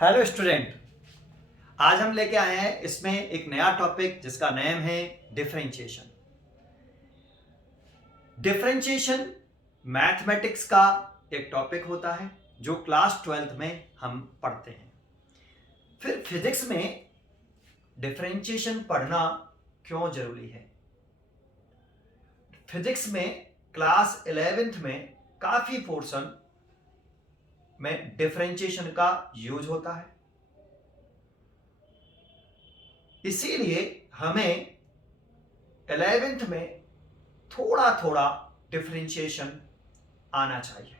Hello student. आज हम लेके आए हैं इसमें एक नया टॉपिक जिसका नेम है डिफरेंशिएशन। डिफरेंशिएशन मैथमेटिक्स का एक टॉपिक होता है जो क्लास 12th में हम पढ़ते हैं। फिर फिजिक्स में डिफरेंशिएशन पढ़ना क्यों जरूरी है? फिजिक्स में क्लास 11th में काफी पोर्शन में डिफरेंशिएशन का यूज होता है, इसीलिए हमें 11th में थोड़ा थोड़ा डिफरेंशिएशन आना चाहिए।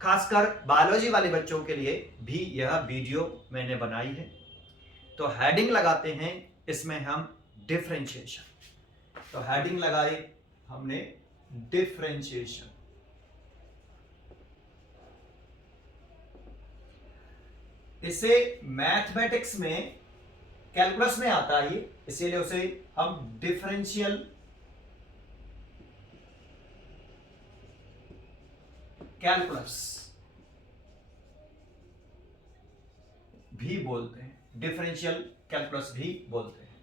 खासकर बायोलॉजी वाले बच्चों के लिए भी यह वीडियो मैंने बनाई है। तो हेडिंग लगाते हैं इसमें हम डिफरेंशिएशन। तो हेडिंग लगाई हमने डिफरेंशिएशन। इसे मैथमेटिक्स में कैलकुलस में आता है, इसीलिए उसे हम डिफरेंशियल कैलकुलस भी बोलते हैं, डिफरेंशियल कैलकुलस भी बोलते हैं।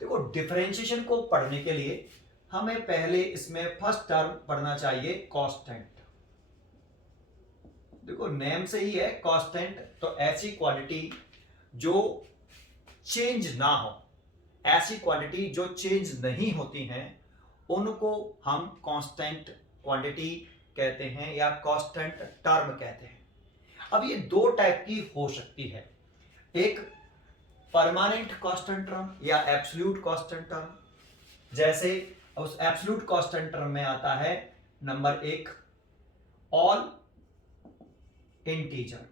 देखो, डिफरेंशिएशन को पढ़ने के लिए हमें पहले इसमें फर्स्ट टर्म पढ़ना चाहिए कांस्टेंट। देखो, नेम से ही है कांस्टेंट, तो ऐसी क्वांटिटी जो चेंज ना हो, ऐसी क्वांटिटी जो चेंज नहीं होती हैं उनको हम कांस्टेंट क्वांटिटी कहते हैं या कांस्टेंट टर्म कहते हैं। अब ये दो टाइप की हो सकती है, एक परमानेंट कांस्टेंट टर्म या एब्सोल्यूट कांस्टेंट टर्म। जैसे उस एब्सोल्यूट कांस्टेंट टर्म में आता है नंबर एक, ऑल इंटीजर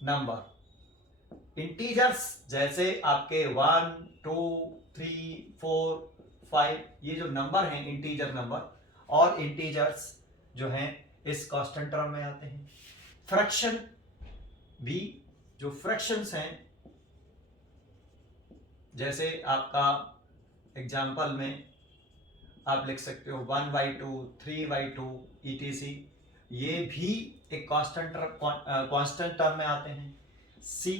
नंबर। इंटीजर्स जैसे आपके 1 2 3 4 5 ये जो नंबर हैं इंटीजर नंबर, और इंटीजर्स जो हैं इस कांस्टेंट टर्म में आते हैं। फ्रैक्शन भी, जो फ्रैक्शंस हैं जैसे आपका एग्जांपल में आप लिख सकते हो 1/2 3/2 etc, ये भी एक कांस्टेंट टर्म में आते हैं। सी,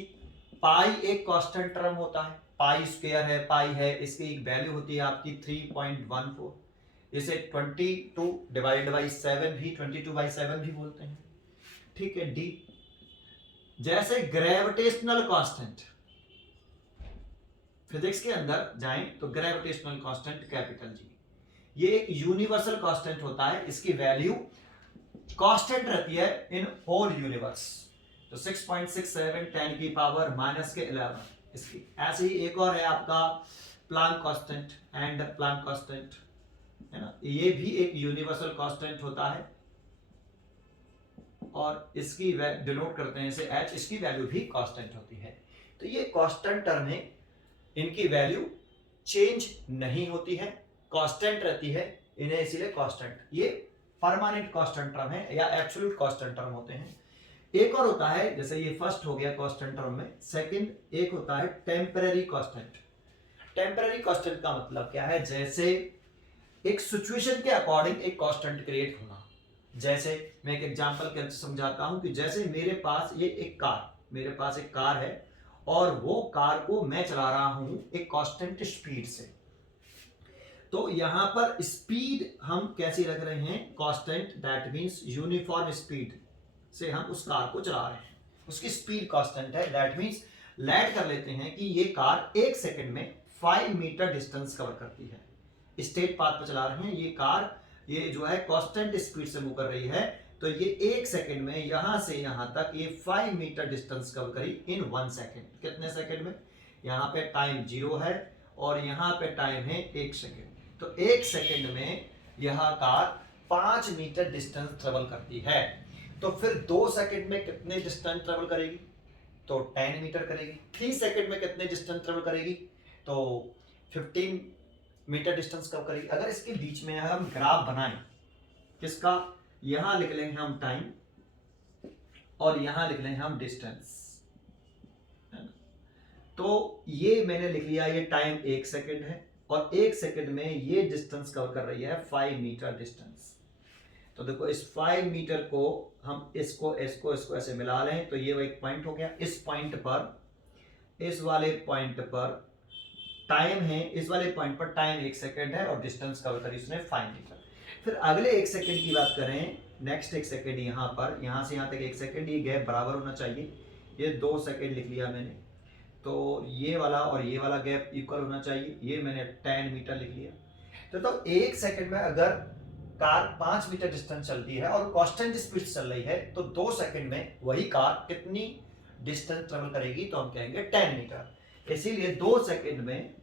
पाई एक कांस्टेंट टर्म होता है, पाई स्क्वायर है, पाई है, इसकी एक वैल्यू होती है आपकी 3.14। इसे 22 डिवाइड बाई 7 भी 22/7 भी बोलते हैं। ठीक है। डी, जैसे ग्रेविटेशनल कांस्टेंट, फिजिक्स के अंदर जाएं तो ग्रेविटेशनल कांस्टेंट कैपिटल जी, ये एक यूनिवर्सल कांस्टेंट होता है, इसकी वैल्यू कांस्टेंट रहती है इन होल यूनिवर्स। तो 6.67 10 की पावर -11 इसकी। ऐसे ही एक और है आपका Planck constant and Planck constant, है ना, ये भी एक यूनिवर्सल कांस्टेंट होता है और इसकी डिनोट करते हैं इसे h, इसकी वैल्यू भी कांस्टेंट होती है। तो ये कांस्टेंट टर्म है, इनकी वैल्यू चेंज नहीं होती है, कांस्टेंट रहती है, इन्हें इसीलिए कांस्टेंट, ये परमानेंट कांस्टेंट टर्म है या एब्सोल्यूट कांस्टेंट टर्म होते हैं। एक और होता है, जैसे ये फर्स्ट हो गया कांस्टेंट टर्म में, सेकंड एक होता है टेम्परेरी कांस्टेंट। टेम्परेरी कांस्टेंट का मतलब क्या है? जैसे एक सिचुएशन के अकॉर्डिंग एक कांस्टेंट क्रिएट होना। जैसे मैं एक एग्जांपल के समझाता हूं कि जैसे मेरे पास एक कार है और वो कार को मैं चला रहा हूं एक कांस्टेंट स्पीड से। तो यहां पर स्पीड हम कैसी रख रहे हैं? Constant, that means uniform speed से हम उस कार को चला रहे हैं, उसकी स्पीड कांस्टेंट है। दैट मींस लेट कर लेते हैं कि ये कार 1 सेकंड में 5 मीटर डिस्टेंस कवर करती है। स्ट्रेट पाथ पर चला रहे हैं, ये कार ये जो है कांस्टेंट स्पीड से मूव कर रही है, तो ये 1 सेकंड में यहां से यहां तक ये 5 मीटर डिस्टेंस कवर करी इन 1 सेकंड। कितने सेकंड में? यहाँ पे टाइम 0 है और यहाँ पे टाइम है 1 सेकंड। तो 1 सेकंड में यह कार 5 मीटर डिस्टेंस ट्रेवल करती है। तो फिर 2 सेकंड में कितने डिस्टेंस ट्रेवल करेगी? तो 10 मीटर करेगी। 3 सेकंड में कितने डिस्टेंस ट्रेवल करेगी? तो 15 मीटर डिस्टेंस कवर करेगी। अगर इसके बीच में हम ग्राफ बनाएं, किसका? यहां लिख लेंगे हम टाइम और यहां लिख लेंगे हम डिस्टेंस, तो ये मैंने लिख लिया, ये टाइम 1 सेकंड है और 1 सेकंड में ये डिस्टेंस कवर कर रही है 5 मीटर डिस्टेंस। तो देखो इस 5 मीटर को हम इसको ऐसे मिला लें तो ये वो एक पॉइंट हो गया। इस पॉइंट पर, इस वाले पॉइंट पर टाइम है, इस वाले पॉइंट पर टाइम 1 सेकंड है और डिस्टेंस कवर करी उसने 5 मीटर। फिर अगले 1 सेकंड की बात करें, नेक्स्ट 1 सेकंड यहाँ पर, यहाँ से यहाँ तक 1 सेकंड, ये गैप बराबर होना चाहिए। ये 2 सेकंड लिख लिया मैंने, तो ये वाला और ये वाला गैप इक्वल होना चाहिए। ये मैंने 10 मीटर लिख लिया। तो 1 सेकंड में अगर कार 5 मीटर डिस्टेंस चलती है और कांस्टेंट स्पीड चल रही है तो 2 सेकंड में वही कार कितनी डिस्टेंस ट्रेवल करेगी, तो हम कहेंगे 10 मीटर। इसीलिए 2 सेकंड में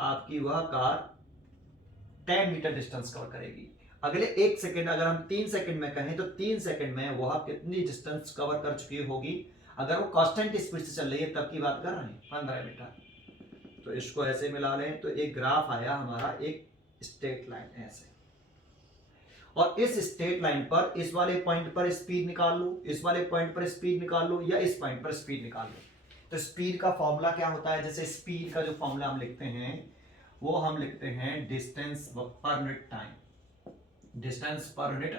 आपकी वह कार 10 मीटर डिस्टेंस कवर करेगी। अगले 1 सेकंड अगर हम 3 सेकंड में कहें तो 3 सेकंड में वह कितनी डिस्टेंस कवर कर चुकी होगी, अगर वो कांस्टेंट स्पीड से चल रही है तब की बात कर रहे हैं, 15 मीटर। तो इसको ऐसे मिला लें तो एक ग्राफ आया हमारा, एक स्ट्रेट लाइन ऐसे, और इस स्ट्रेट लाइन पर इस वाले पॉइंट पर स्पीड निकाल लो, इस वाले पॉइंट पर स्पीड निकाल लो, या इस पॉइंट पर स्पीड निकाल लो। तो स्पीड का फॉर्मूला क्या होता है, जैसे स्पीड का जो फॉर्मूला हम लिखते हैं वो हम लिखते हैं distance per unit time, distance per unit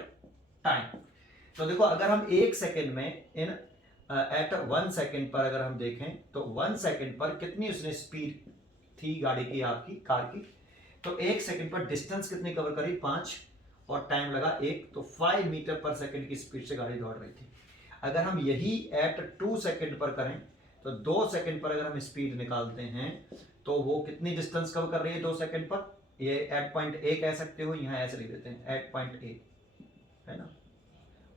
time. तो देखो अगर हम 1 सेकंड में एट 1 सेकंड पर अगर हम देखें तो 1 सेकंड पर कितनी उसने स्पीड थी गाड़ी की, आपकी कार की, तो 1 सेकंड पर डिस्टेंस कितनी कवर करी, 5, और टाइम लगा 1, तो 5 मीटर पर सेकंड की स्पीड से गाड़ी दौड़ रही थी। अगर हम यही एट 2 सेकंड पर करें तो 2 सेकंड पर अगर हम स्पीड निकालते हैं तो वो कितनी डिस्टेंस कवर कर रही है 2 सेकंड पर, ये एट पॉइंट ए कह सकते हो, यहाँ ऐसे लिख देते हैं एट पॉइंट ए, है ना,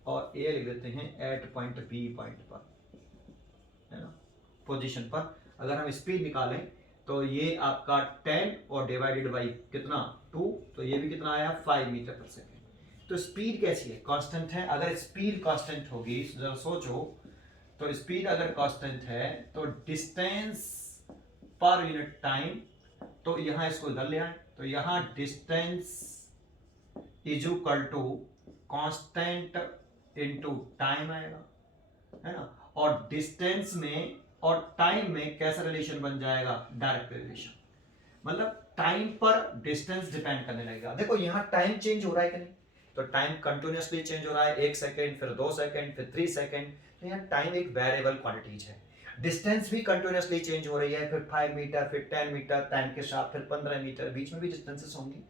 और ए लिख देते हैं एट पॉइंट बी पॉइंट पर, है ना, पोजीशन पर। अगर हम स्पीड निकालें तो ये आपका 10 और डिवाइडेड बाई कितना 2, तो ये भी कितना आया 5 मीटर पर सेकेंड। तो स्पीड कैसी है, कांस्टेंट है। अगर स्पीड कांस्टेंट होगी, जरा सोचो, तो स्पीड अगर कांस्टेंट है तो डिस्टेंस पर यूनिट टाइम, तो यहां इसको इधर ले आए तो यहां distance is equal to constant into time आएगा, है ना। और डिस्टेंस में और टाइम में कैसा रिलेशन बन जाएगा, डायरेक्ट रिलेशन, मतलब टाइम पर डिस्टेंस डिपेंड करने लगेगा। देखो यहाँ टाइम चेंज हो रहा है कि नहीं, तो टाइम कंटिन्यूअसली चेंज हो रहा है, 1 सेकंड, फिर 2 सेकंड, फिर 3 सेकंड। तो यहाँ टाइम एक वेरिएबल क्वांटिटीज है। डिस्टेंस भी कंटिन्यूअसली चेंज हो रही है, फिर 5 मीटर, फिर 10 मीटर, टाइम के साथ फिर 15 मीटर, बीच में भी डिस्टेंसेस होंगी,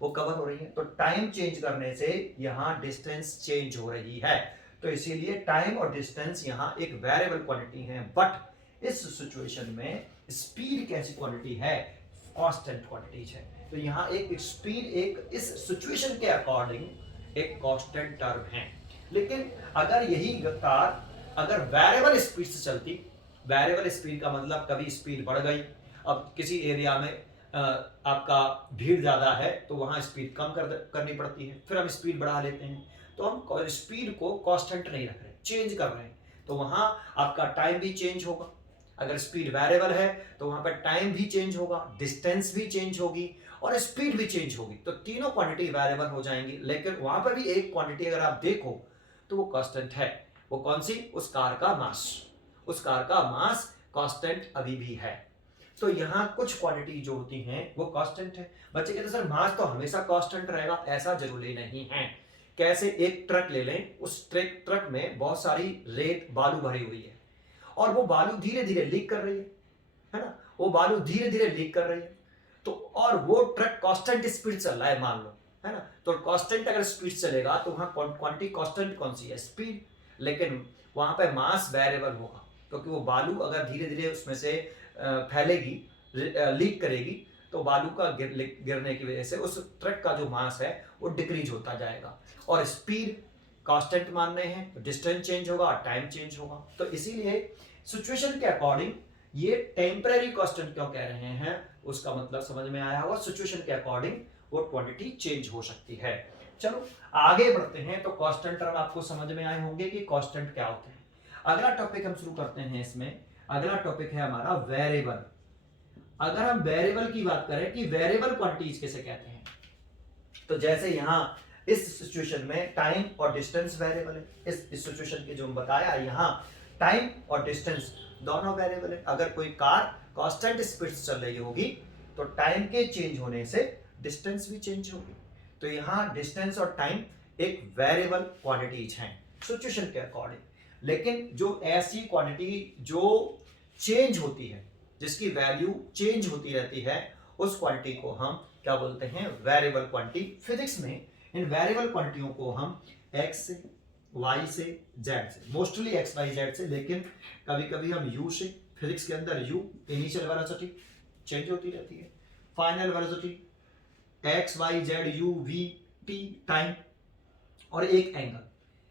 वो कवर हो रही है। तो टाइम चेंज करने से यहाँ डिस्टेंस चेंज हो रही है, तो इसीलिए टाइम और डिस्टेंस यहाँ एक वेरिएबल क्वांटिटी है। बट इस सिचुएशन में स्पीड कैसी क्वांटिटी है, कांस्टेंट क्वांटिटीज है। तो यहाँ एक स्पीड एक इस सिचुएशन के अकॉर्डिंग एक कांस्टेंट टर्म है। लेकिन अगर यही कार अगर वेरिएबल स्पीड से चलती, वेरिएबल स्पीड का मतलब कभी स्पीड बढ़ गई, अब किसी एरिया में आपका भीड़ ज्यादा है तो वहां स्पीड कम करनी पड़ती है, फिर हम स्पीड बढ़ा लेते हैं, तो हम स्पीड को कांस्टेंट नहीं रख रहे, चेंज कर रहे हैं, तो वहां आपका टाइम भी चेंज होगा। अगर स्पीड वेरिएबल है तो वहां पर टाइम भी चेंज होगा, डिस्टेंस भी चेंज होगी और स्पीड भी चेंज होगी, तो तीनों क्वांटिटी वेरिएबल हो जाएंगी। लेकिन वहां पर भी एक क्वांटिटी अगर आप देखो तो वो कांस्टेंट है। वो कौन सी, उस कार का मास, उस कार का मास कांस्टेंट अभी भी है। तो यहाँ कुछ क्वांटिटी जो होती हैं वो कांस्टेंट है। बच्चे कहते सर मास तो हमेशा कांस्टेंट रहेगा, ऐसा जरूरी नहीं है। कैसे, एक ट्रक ले लें, उस ट्रक में बहुत सारी रेत बालू भरी हुई है और वो बालू धीरे धीरे लीक कर रही है ना, वो बालू धीरे धीरे लीक कर रही है, तो और वो ट्रक कांस्टेंट स्पीड चल रहा है मान लो, है ना। तो कांस्टेंट अगर स्पीड चलेगा तो वहां क्वांटिटी कांस्टेंट कौन सी है, स्पीड। लेकिन वहां पे मास वेरिएबल होगा, क्योंकि वो बालू अगर धीरे धीरे उसमें से फैलेगी, लीक करेगी, तो बालू का गिरने की वजह से उस ट्रक का जो मास है वो डिक्रीज होता जाएगा। और स्पीड कांस्टेंट मान रहे हैं तो डिस्टेंस चेंज होगा और टाइम चेंज होगा। तो इसीलिए सिचुएशन के अकॉर्डिंग ये टेम्परेरी कांस्टेंट क्यों कह रहे हैं, उसका मतलब समझ में आया होगा। सिचुएशन के अकॉर्डिंग वो क्वांटिटी चेंज हो सकती है। चलो आगे बढ़ते हैं। तो कांस्टेंट टर्म आपको समझ में आए होंगे कि कांस्टेंट क्या होते हैं। अगला टॉपिक हम शुरू करते हैं इसमें। अगला टॉपिक है हमारा वेरिएबल। अगर हम वेरिएबल की बात करें कि वेरिएबल क्वांटिटीज किसे कहते हैं, तो जैसे यहाँ इस सिचुएशन में टाइम और डिस्टेंस वेरिएबल है। इस सिचुएशन की जो बताया यहाँ टाइम और डिस्टेंस दोनों वेरिएबल है। अगर कोई कार कांस्टेंट स्पीड से चल रही होगी तो टाइम के चेंज होने से डिस्टेंस भी चेंज होगी। तो यहाँ डिस्टेंस और टाइम एक वेरिएबल क्वांटिटीज हैं सिचुएशन के अकॉर्डिंग, लेकिन जो ऐसी क्वांटिटी जो चेंज होती है, जिसकी वैल्यू चेंज होती रहती है, उस क्वांटिटी को हम क्या बोलते हैं, वेरिएबल क्वांटिटी। फिजिक्स में इन वेरिएबल क्वांटिटियों को हम एक्स से, वाई से, जेड से, मोस्टली एक्स वाई जेड से, लेकिन कभी कभी हम यू से, फिजिक्स के अंदर यू इनिशियल वेलोसिटी चेंज होती रहती है, final velocity X Y Z U V T time और एक एंगल,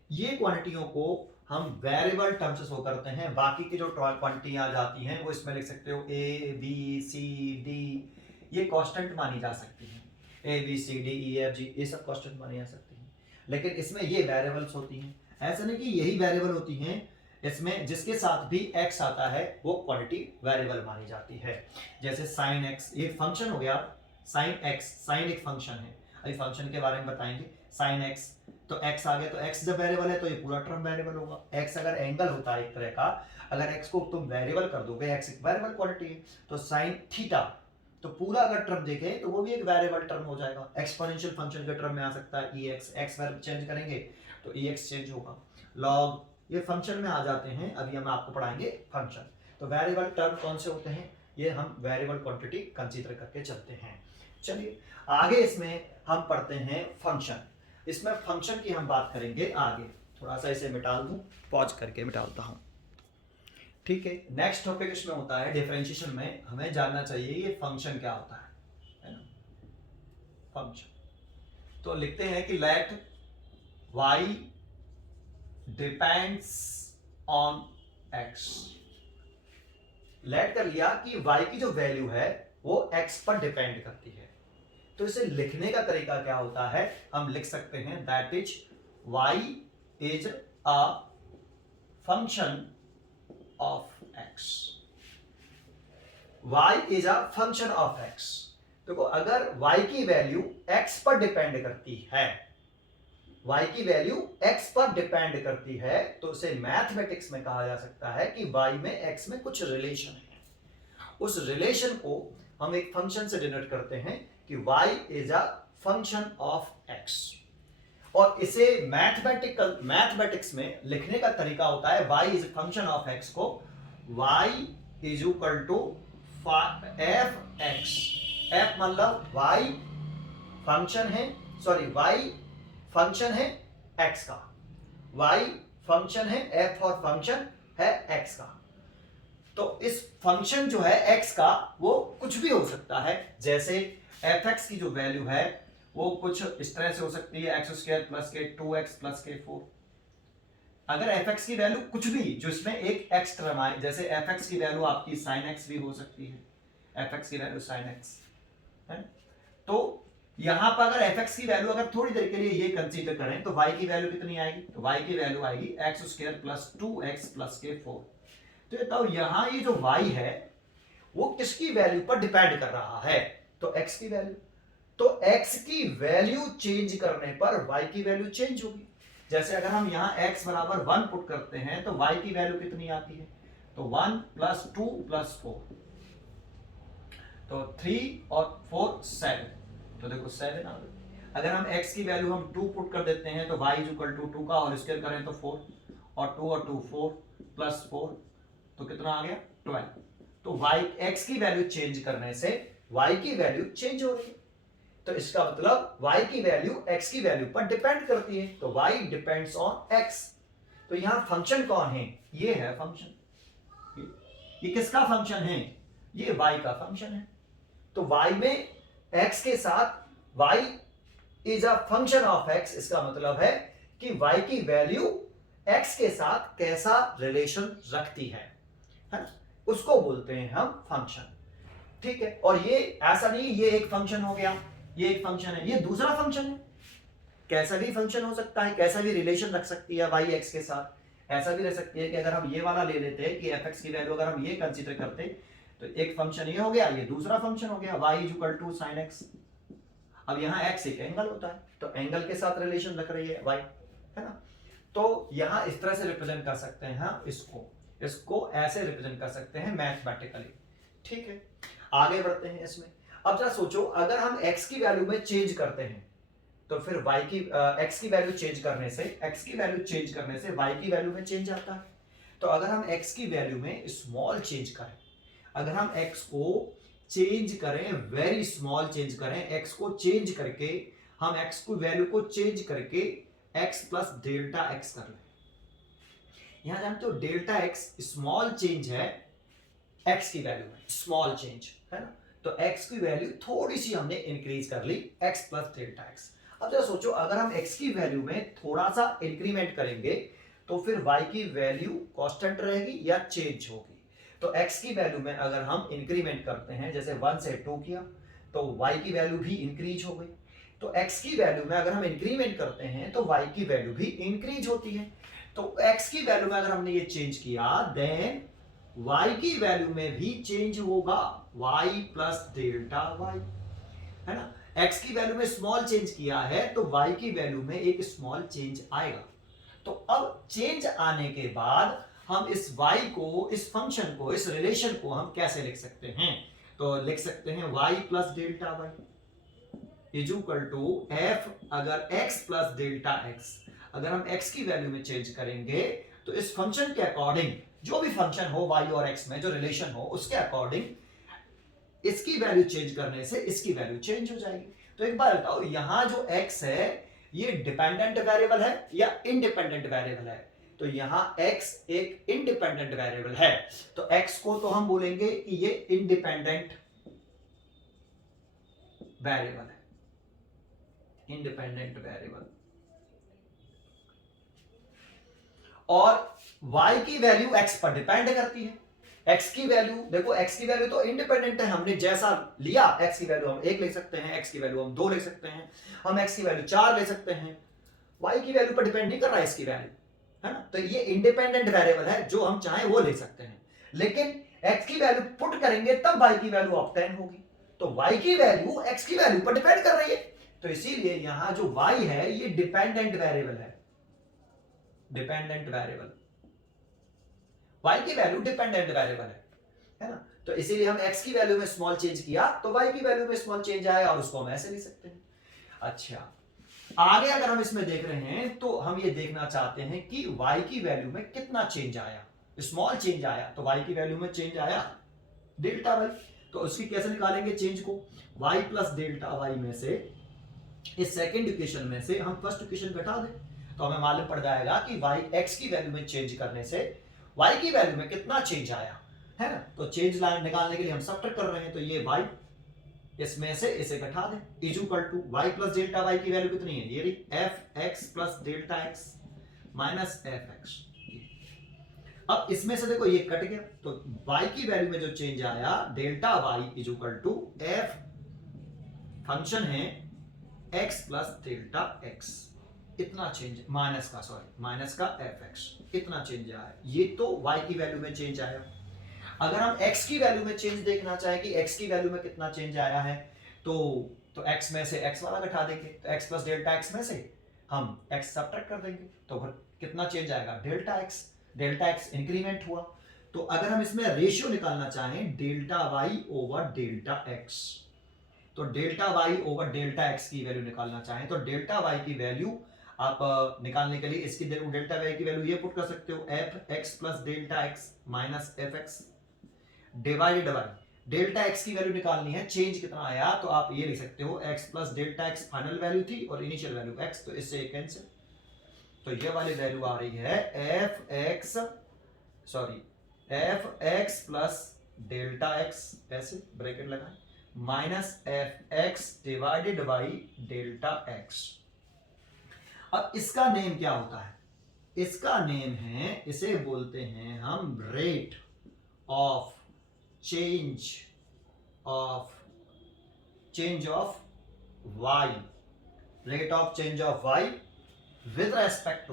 ये क्वांटिटियों को हम वेरिएबल टर्म से शो करते हैं। बाकी की जो क्वांटिटी आ जाती हैं वो इसमें लिख सकते हो ए बी सी डी, ये कांस्टेंट मानी जा सकती हैं, A B C D E F G, ये सब कांस्टेंट मानी जा सकती हैं, लेकिन इसमें ये वेरिएबल्स होती हैं। ऐसा नहीं कि यही वेरिएबल होती हैं, इसमें जिसके साथ भी x आता है वो क्वांटिटी वेरिएबल मानी जाती है। जैसे साइन x, ये फंक्शन हो गया साइन x, साइन एक फंक्शन है, अभी फंक्शन के बारे में बताएंगे। साइन x, तो x आ गया, तो x जब वेरिएबल है तो ये पूरा टर्म वेरिएबल होगा। x अगर एंगल होता है एक तरह का, अगर x को तुम वेरिएबल कर दोगे, x एक वेरिएबल क्वांटिटी है, तो साइन थीटा, तो पूरा अगर टर्म देखें तो वो भी एक वेरिएबल टर्म हो जाएगा। एक्सपोनेंशियल फंक्शन के टर्म में आ सकता है ex, x वेरिएबल चेंज करेंगे तो ex चेंज होगा। लॉग, ये फंक्शन में आ जाते हैं, अभी हम आपको पढ़ाएंगे फंक्शन। तो वेरिएबल टर्म कौन से होते हैं, ये हम वेरिएबल क्वांटिटी कंसीडर करके चलते हैं। चलिए आगे इसमें हम पढ़ते हैं फंक्शन। इसमें फंक्शन की हम बात करेंगे आगे। थोड़ा सा इसे मिटा दूं, पॉज करके मिटाता हूं, ठीक है। नेक्स्ट टॉपिक इसमें होता है डिफरेंशिएशन में हमें जानना चाहिए ये फंक्शन क्या होता है ना, फंक्शन। तो लिखते हैं कि let y depends on x। Let कर लिया कि y की जो वैल्यू है वो x पर डिपेंड करती है, तो इसे लिखने का तरीका क्या होता है, हम लिख सकते हैं that is y is a function of x। y is a function of x। देखो अगर y की वैल्यू x पर डिपेंड करती है, y की वैल्यू x पर डिपेंड करती है, तो उसे मैथमेटिक्स में कहा जा सकता है कि y में x में कुछ रिलेशन है। उस रिलेशन को हम एक फंक्शन से डिनोट करते हैं कि y is a function of x, और इसे मैथमेटिक्स में लिखने का तरीका होता है y is function of x को y is equal to F X. F मतलब y फंक्शन है, सॉरी y फंक्शन है x का, y फंक्शन है, f और फंक्शन है x का। तो इस फंक्शन जो है x का वो कुछ भी हो सकता है, जैसे fx की जो वैल्यू है वो कुछ इस तरह से हो सकती है x स्क्वायर प्लस के 2x प्लस के 4। अगर fx की वैल्यू कुछ भी जो इसमें एक x टर्म आए, जैसे fx की वैल्यू आपकी sin x भी हो सकती है, fx की वैल्यू sin x है। तो यहां पर अगर fx की वैल्यू अगर थोड़ी देर के लिए ये कंसीडर करें तो y की वैल्यू कितनी आएगी, तो y की वैल्यू आएगी x square plus 2x plus के 4। तो बताओ यहां ये जो y है वो किसकी वैल्यू पर डिपेंड कर रहा है, तो x की वैल्यू। तो x की वैल्यू चेंज करने पर y की वैल्यू चेंज होगी। जैसे अगर हम यहाँ x बराबर 1 पुट करते हैं तो y की वैल्यू कितनी आती है, तो 1 प्लस 2 प्लस 4, तो 3 और 4 7, तो देखो 7 आ गई। अगर हम x की वैल्यू हम 2 पुट कर देते हैं तो y इज इक्वल टू 2 का होल स्क्वायर करें तो 4, और 2 और 2 4 प्लस 4, तो कितना आ गया 12। तो y x की वैल्यू चेंज करने से y की वैल्यू चेंज हो रही है, तो इसका मतलब y की वैल्यू x की वैल्यू पर डिपेंड करती है, तो y डिपेंड्स ऑन x। तो यहां फंक्शन कौन है, ये है फंक्शन। ये किसका फंक्शन है, ये y का फंक्शन है। तो y में x के साथ y is a function of x, इसका मतलब है कि y की वैल्यू x के साथ कैसा रिलेशन रखती है ना, उसको बोलते हैं हम फंक्शन, ठीक है। और ये ऐसा नहीं ये एक फंक्शन हो गया, ये एक फंक्शन है, ये दूसरा फंक्शन है, कैसा भी फंक्शन हो सकता है, कैसा भी रिलेशन रख सकती है y x के साथ। ऐसा भी रह सकती है कि अगर हम ये वाला ले लेते हैं कि fx की वैल्यू अगर हम ये कंसीडर करते तो एक फंक्शन ये हो गया, ये दूसरा फंक्शन हो गया y is equal to sin x। अब यहाँ x एक एंगल होता है, तो एंगल के साथ रिलेशन रख रही है y, है ना। तो यहाँ इस तरह से रिप्रेजेंट कर सकते हैं हम इसको ऐसे रिप्रेजेंट कर सकते हैं मैथमेटिकली, ठीक है। आगे बढ़ते हैं इसमें। अब जरा सोचो अगर हम x की वैल्यू में चेंज करते हैं तो फिर y की x की वैल्यू चेंज करने से y की वैल्यू में चेंज आता है। तो अगर हम x की वैल्यू में स्मॉल चेंज करें, अगर हम x को चेंज करें, वेरी स्मॉल चेंज करें, x को चेंज करके हम x को वैल्यू को चेंज करके x प्लस डेल्टा x कर लें। यहां जानते हो डेल्टा x स्मॉल चेंज है x की वैल्यू में, स्मॉल चेंज है ना। तो x की वैल्यू थोड़ी सी हमने इंक्रीज कर ली, x प्लस डेल्टा x। अब जरा सोचो, अगर हम x की वैल्यू में थोड़ा सा इंक्रीमेंट करेंगे तो फिर y की वैल्यू कांस्टेंट रहेगी या चेंज होगी। तो x की वैल्यू में अगर हम इंक्रीमेंट करते हैं, जैसे 1 से 2 किया, तो y की वैल्यू भी इंक्रीज हो गई। तो x की वैल्यू में अगर हम इंक्रीमेंट करते हैं तो y की वैल्यू भी इंक्रीज होती है। तो x की वैल्यू में अगर हमने ये चेंज किया, देन y की वैल्यू में भी चेंज होगा, y प्लस डेल्टा y, है ना। x की वैल्यू में स्मॉल चेंज किया है तो y की वैल्यू में एक स्मॉल चेंज आएगा। तो अब चेंज आने के बाद हम इस y को, इस फंक्शन को, इस रिलेशन को हम कैसे लिख सकते हैं? तो लिख सकते हैं y plus delta y is equal to f, अगर x प्लस डेल्टा x, अगर हम x की वैल्यू में चेंज करेंगे तो इस फंक्शन के अकॉर्डिंग, जो भी फंक्शन हो y और x में जो रिलेशन हो उसके अकॉर्डिंग इसकी वैल्यू चेंज करने से इसकी वैल्यू चेंज हो जाएगी। तो एक बार बताओ, यहां जो x है ये डिपेंडेंट वेरिएबल है या इंडिपेंडेंट वेरिएबल है? तो यहां x एक इंडिपेंडेंट वेरिएबल है, तो x को तो हम बोलेंगे कि ये इंडिपेंडेंट वेरिएबल है, इंडिपेंडेंट वेरिएबल। और y की वैल्यू x पर डिपेंड करती है। x की वैल्यू देखो, x की वैल्यू तो इंडिपेंडेंट है, हमने जैसा लिया x की वैल्यू हम 1 ले सकते हैं, x की वैल्यू हम 2 ले सकते हैं, हम x की वैल्यू 4 ले सकते हैं। y की वैल्यू पर डिपेंड नहीं कर रहा है इसकी वैल्यू, है ना। तो ये इंडिपेंडेंट वेरिएबल है, जो हम चाहें वो ले सकते हैं। लेकिन x की वैल्यू पुट करेंगे तब y की वैल्यू ऑब्टेन होगी। तो y की वैल्यू x की वैल्यू पर डिपेंड कर रही है, तो इसीलिए यहां जो y है ये डिपेंडेंट वेरिएबल है, डिपेंडेंट वेरिएबल। y की वैल्यू डिपेंडेंट वेरिएबल है ना। तो इसीलिए हम x की वैल्यू में स्मॉल चेंज किया तो y की वैल्यू में स्मॉल चेंज आया, और उसको हम ऐसे लिख सकते हैं। अच्छा, आगे अगर हम इसमें देख रहे हैं तो हम ये देखना चाहते हैं कि y की वैल्यू में कितना चेंज आया। स्मॉल चेंज आया तो y की वैल्यू में चेंज आया डेल्टा y, तो उसकी कैसे निकालेंगे चेंज को? y प्लस डेल्टा y में से, इस सेकंड इक्वेशन में से हम फर्स्ट इक्वेशन घटा दें तो हमें मालूम पड़ जाएगा कि y x की वैल्यू में चेंज करने से y की वैल्यू में कितना चेंज आया, है ना। तो चेंज लाइन निकालने के लिए हम सब्ट्रैक्ट कर रहे हैं, तो ये y इसमें से इसे घटा दें, is equal to y plus delta y की वैल्यू कितनी है? ये रही f x plus delta x minus f x। अब इसमें से देखो ये कट गया, तो y की वैल्यू में जो चेंज आया delta y is equal to f, function है x प्लस डेल्टा x, इतना चेंज, माइनस का f x, इतना चेंज आया। ये तो y की वैल्यू में चेंज आया। अगर हम x की वैल्यू में चेंज देखना चाहें कि x की वैल्यू में कितना चेंज आया है, तो x में से x वाला घटा देंगे, तो x प्लस डेल्टा x में से हम x सब्ट्रैक्ट कर देंगे, तो फिर कितना चेंज आएगा? डेल्टा x इंक्रीमेंट हुआ। तो अगर हम इसमें रेशियो निकालना चाहें delta y over delta x, तो delta y over delta x की वैल्यू निकालना चाहें तो डेल्टा y की वैल्यू आप निकालने के लिए इसकी डेल्टा y की वैल्यू ये पुट कर सकते हो, f x plus delta x minus f x divided by delta x की वैल्यू निकालनी है, चेंज कितना आया, तो आप ये लिख सकते हो x plus delta x final value थी और इनिशियल वैल्यू x, तो इससे कैंसिल, तो ये वाली वैल्यू आ रही है f x plus delta x, ऐसे ब्रैकेट लगाएं, minus f x divided by delta x। अब इसका नेम क्या होता है? इसका नेम है, इसे बोलते हैं हम rate of change of y, rate of change of y with respect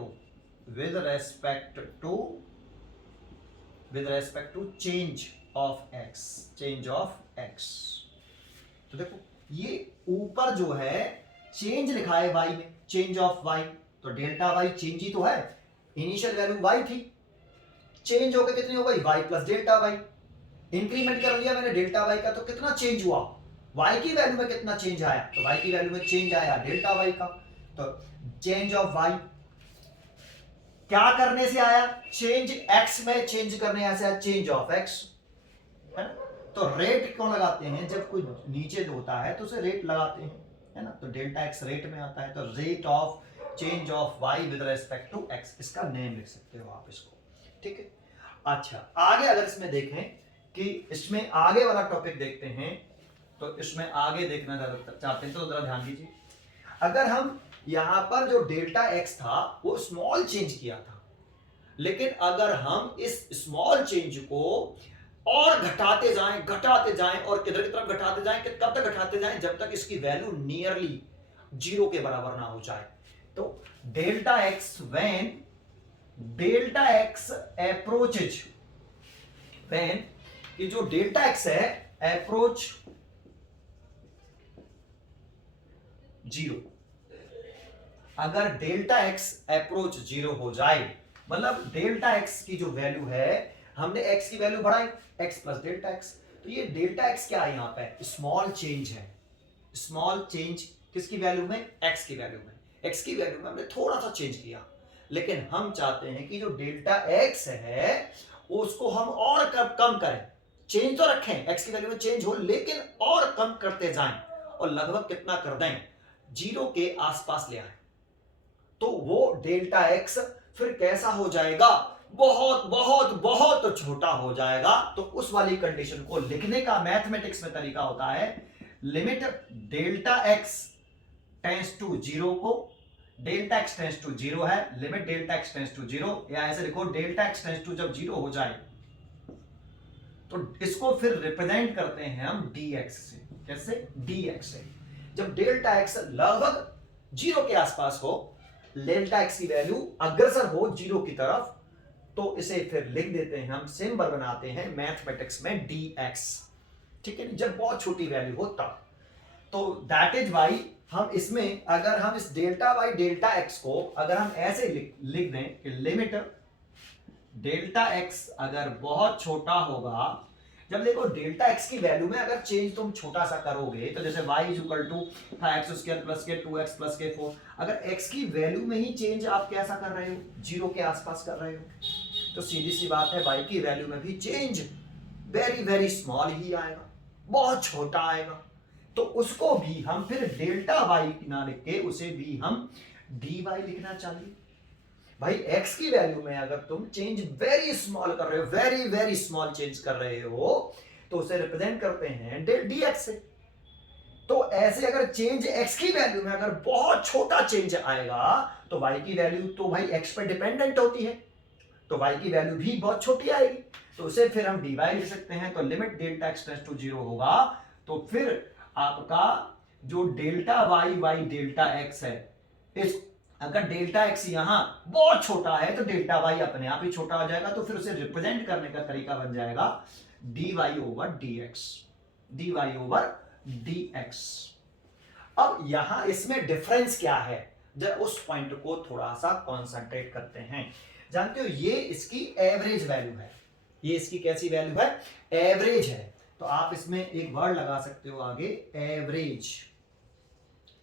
to change of x। तो देखो ये ऊपर जो है चेंज लिखा है y में, चेंज ऑफ y, तो डेल्टा y चेंज ही तो है, इनिशियल वैल्यू y थी, चेंज होकर कितनी हो गई? y plus delta y, increment कर लिया मैंने डेल्टा y का, तो कितना चेंज हुआ? y की वैल्यू में कितना चेंज आया? तो y की वैल्यू में चेंज आया डेल्टा y का, तो चेंज ऑफ वाई क्या करने से आया, चेंज एक्स में चेंज करने से आया चेंज ऑफ एक्स, है ना। तो रेट क्यों लगाते हैं, जब कोई नीचे होता है तो उसे रेट लगाते हैं, है ना। तो डेल्टा एक्स रेट में आता है, तो rate of change of Y with respect to X, इसका नेम लिख सकते हो आप इसको, ठीक है। अच्छा, आगे अगर इसमें देखें कि इसमें आगे वाला टॉपिक देखते हैं, तो इसमें आगे देखना चाहते हैं तो जरा ध्यान दीजिए। अगर हम यहां पर जो डेल्टा एक्स था वो स्मॉल चेंज किया था, लेकिन अगर हम इस स्मॉल चेंज को और घटाते जाएं और किधर की तरफ घटाते जाएं, कब तक घटाते जाएं, जब तक इसकी वैल्यू नियरली जीरो के बराबर ना हो जाए। तो delta x when delta x approaches, when कि जो डेल्टा एक्स है अप्रोच जीरो, अगर डेल्टा एक्स अप्रोच जीरो हो जाए, मतलब डेल्टा एक्स की जो वैल्यू है, हमने एक्स की वैल्यू बढ़ाई, एक्स प्लस डेल्टा एक्स, तो ये डेल्टा एक्स क्या है, यहां पे स्मॉल चेंज है। स्मॉल चेंज किसकी वैल्यू में, एक्स की वैल्यू में। एक्स की वैल्यू में हमने थोड़ा सा चेंज किया, लेकिन हम चाहते हैं कि जो डेल्टा एक्स है उसको हम और कम करें। चेंज तो रखें, एक्स की वैल्यू में चेंज हो, लेकिन और कम करते जाएं, और लगभग कितना कर दें, जीरो के आसपास ले आए। तो वो डेल्टा एक्स फिर कैसा हो जाएगा, बहुत बहुत बहुत छोटा हो जाएगा। तो उस वाली कंडीशन को लिखने का मैथमेटिक्स में तरीका होता है, limit delta x tends to zero को, delta x tends to zero है, limit delta x tends to zero, या ऐसे लिखो डेल्टा एक्स टेंस टू जब जीरो हो जाए तो इसको फिर रिप्रेजेंट करते हैं हम dx से। कैसे, dx से। जब डेल्टा एक्स लगभग जीरो के आसपास हो, डेल्टा एक्स की वैल्यू अग्रसर हो जीरो की तरफ, तो इसे फिर लिख देते हैं हम, सिंबल बनाते हैं मैथमेटिक्स में dx, ठीक है। जब बहुत छोटी वैल्यू हो तब, तो दैट इज वाई हम इसमें अगर हम इस डेल्टा वाई डेल्टा एक्स को अगर हम ऐसे लिख दें कि लिमिट डेल्टा एक्स अगर बहुत छोटा होगा, जब देखो डेल्टा एक्स की वैल्यू में अगर चेंज तुम छोटा सा करोगे, तो जैसे y इज इक्वल टू था एक्स स्क्वायर प्लस के 2x प्लस के 4, अगर x की वैल्यू में ही चेंज आप कैसा कर रहे हो, जीरो के आसपास कर रहे हो, तो सीधी सी बात है y की वैल्यू में भी चेंज वेरी वेरी स्मॉल ही आएगा, बहुत छोटा आएगा। तो उसको भी हम फिर डेल्टा y ना लिख के उसे भी हम dy लिखना चाहिए। भाई x की वैल्यू में अगर तुम चेंज वेरी स्मॉल कर रहे हो, वेरी वेरी स्मॉल चेंज कर रहे हो, तो उसे रिप्रेजेंट करते हैं डेल dx से। तो ऐसे अगर चेंज x की वैल्यू में अगर बहुत छोटा चेंज आएगा, तो y की वैल्यू तो भाई x पर डिपेंडेंट होती है, तो y की वैल्यू भी बहुत छोटी आएगी, तो उसे फिर हम dy लिख सकते हैं। तो limit delta X tends to zero होगा, तो फिर आपका जो डेल्टा y डेल्टा x है, इस अगर डेल्टा एक्स यहां बहुत छोटा है तो डेल्टा वाई अपने आप ही छोटा हो जाएगा, तो फिर उसे रिप्रेजेंट करने का तरीका बन जाएगा dy over dx, dy over dx। अब यहां इसमें डिफरेंस क्या है, जब उस पॉइंट को थोड़ा सा कंसंट्रेट करते हैं। जानते हो ये इसकी एवरेज वैल्यू है, ये इसकी कैसी वैल्यू है, एवरेज है। तो आप इसमें एक वर्ड लगा सकते हो आगे, average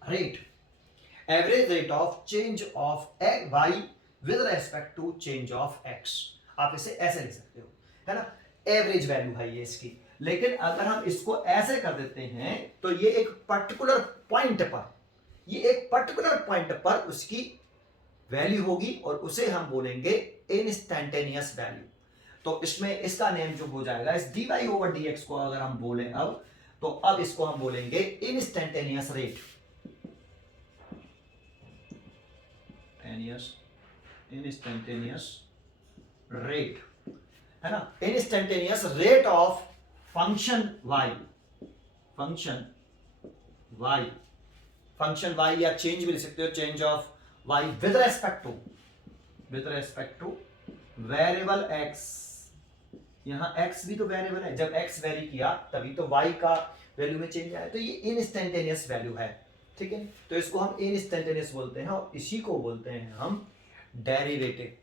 rate, average rate of change of y with respect to change of x। आप इसे ऐसे लिख सकते हो, है ना, एवरेज वैल्यू है ये इसकी। लेकिन अगर हम इसको ऐसे कर देते हैं, तो ये एक पर्टिकुलर पॉइंट पर, ये एक पर्टिकुलर पॉइंट पर उसकी वैल्यू होगी, और उसे हम बोलेंगे इंस्टैंटेनियस वैल्यू। तो इसमें इसका नेम जो हो जाएगा, इस dy ओवर dx को अगर हम बोले अब, तो अब इसको हम बोलेंगे इंस्टैंटेनियस रेट, इंस्टैंटेनियस रेट, है ना, instantaneous rate of function y, function y या चेंज भी लिख सकते हो, change of y with respect two variable x। यहां x भी तो वेरिएबल है, जब x वेरी किया तभी तो y का वैल्यू में चेंज आया, तो ये इंस्टैंटेनियस वैल्यू है, ठीक है। तो इसको हम इंस्टैंटेनियस बोलते हैं, और इसी को बोलते हैं हम derivative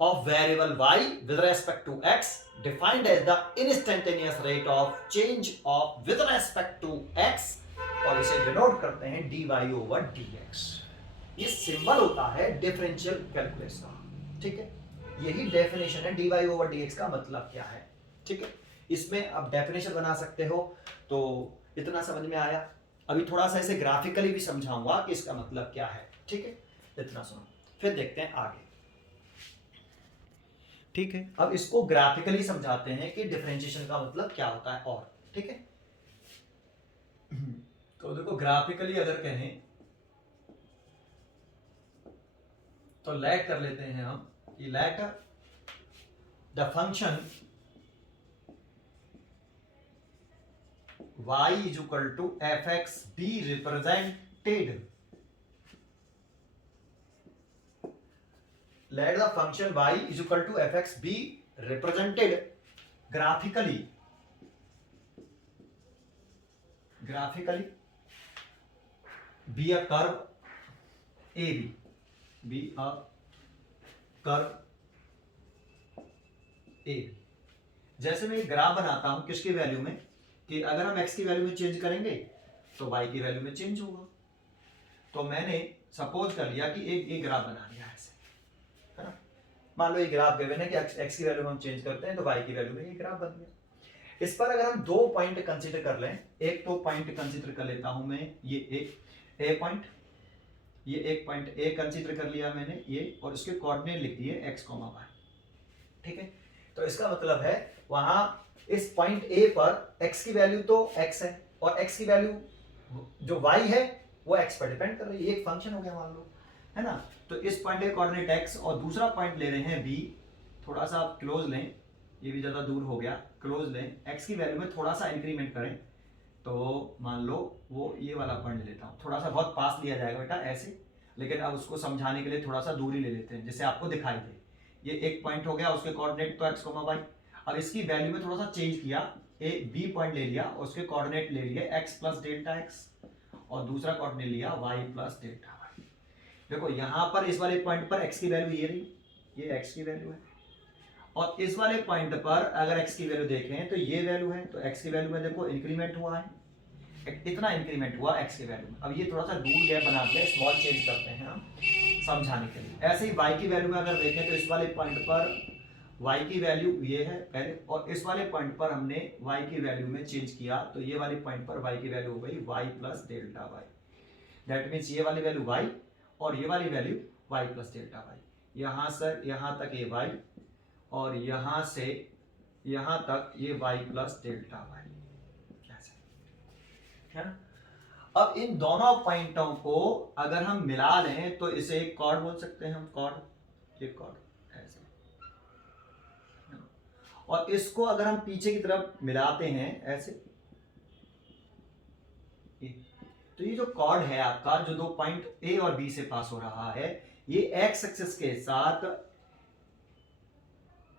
of variable y with respect to x defined as the instantaneous rate of change of with respect to x और इसे डिनोट करते हैं dy/dx। ये सिंबल होता है डिफरेंशियल कैलकुलस का, ठीक है। यही डेफिनेशन है dy/dx का मतलब क्या है, ठीक है। इसमें अब डेफिनेशन बना सकते हो, तो इतना समझ में आया। अभी थोड़ा सा इसे ग्राफिकली भी समझाऊंगा कि इसका मतलब क्या है, ठीक है। इतना सुनो, फिर देखते हैं आगे, ठीक है। अब इसको ग्राफिकली समझाते हैं कि डिफरेंशिएशन का मतलब क्या होता है, और ठीक है। तो देखो ग्राफिकली अगर कहें तो लेट कर लेते हैं हम कि let the function y is equal to fx be represented, let the function y is equal to fx be represented graphically be a curve AB, be a curve AB। जैसे मैं ग्राफ बनाता हूं किसकी वैल्यू में, कि अगर हम x की वैल्यू में चेंज करेंगे तो y की वैल्यू में चेंज होगा। तो मैंने सपोज कर लिया कि एक ग्राफ बना लिया ऐसे, है ना। मान लो ये ग्राफ गिवन है कि x की वैल्यू में हम चेंज करते हैं तो y की वैल्यू में ये ग्राफ बन गया। इस पर अगर हम दो पॉइंट कंसीडर कर लें, एक तो पॉइंट कंसीडर कर लेता हूं मैं, ये एक ए पॉइंट, ये एक पॉइंट ए कंसीडर कर लिया मैंने ये, और इसके कोऑर्डिनेट लिख दिए x, y, ठीक है। तो इसका मतलब है वहां इस पॉइंट ए पर x की वैल्यू तो x है, और x की वैल्यू जो y है वो x पर डिपेंड कर रही है। ये एक फंक्शन हो गया मान लो, है ना। तो इस पॉइंट के कोऑर्डिनेट x, और दूसरा पॉइंट ले रहे हैं b, थोड़ा सा आप क्लोज लें, ये भी ज्यादा दूर हो गया, क्लोज लें, x की वैल्यू में थोड़ा सा इंक्रीमेंट करें, तो मान लो वो ये वाला पॉइंट लेता हूँ, थोड़ा सा बहुत पास लिया जाएगा बेटा ऐसे, लेकिन अब उसको समझाने के लिए थोड़ा सा दूरी ले लेते हैं जिससे आपको दिखाई दे। ये एक पॉइंट हो गया, उसके कोऑर्डिनेट तो x, y। अब इसकी वैल्यू में थोड़ा सा चेंज किया, ए बी पॉइंट ले लिया, उसके कोऑर्डिनेट ले लिए x प्लस डेल्टा x, और दूसरा कोऑर्डिनेट लिया y प्लस डेल्टा y। देखो यहां पर इस वाले पॉइंट पर x की वैल्यू ये रही, ये x की वैल्यू है, और इस वाले पॉइंट पर अगर x की वैल्यू देखें तो ये वैल्यू है, तो x की वैल्यू में देखो इंक्रीमेंट हुआ है, इतना इंक्रीमेंट हुआ x की वैल्यू में। अब ये थोड़ा सा दूर गैप बनाते हैं, स्मॉल चेंज करते हैं हम समझाने के लिए। ऐसे ही y की वैल्यू में अगर देखें तो इस वाले पॉइंट पर y की वैल्यू ये है पहले, और इस वाले पॉइंट पर हमने y की वैल्यू में चेंज किया, तो ये वाले पॉइंट पर y की वैल्यू हो गई y plus delta y। That means ये वाली वैल्यू y और ये वाली value y plus delta y। यहां से यहां तक ये y, और यहां से यहां तक ये y प्लस डेल्टा y, है ना। अब इन दोनों पॉइंटों को अगर हम मिला लें तो इसे एक कॉर्ड बोल सकते हैं हम, कॉर्ड, ये कॉर्ड ऐसे, और इसको अगर हम पीछे की तरफ मिलाते हैं ऐसे, तो ये जो कॉर्ड है आपका, जो दो पॉइंट ए और बी से पास हो रहा है, ये एक्स एक्सिस के साथ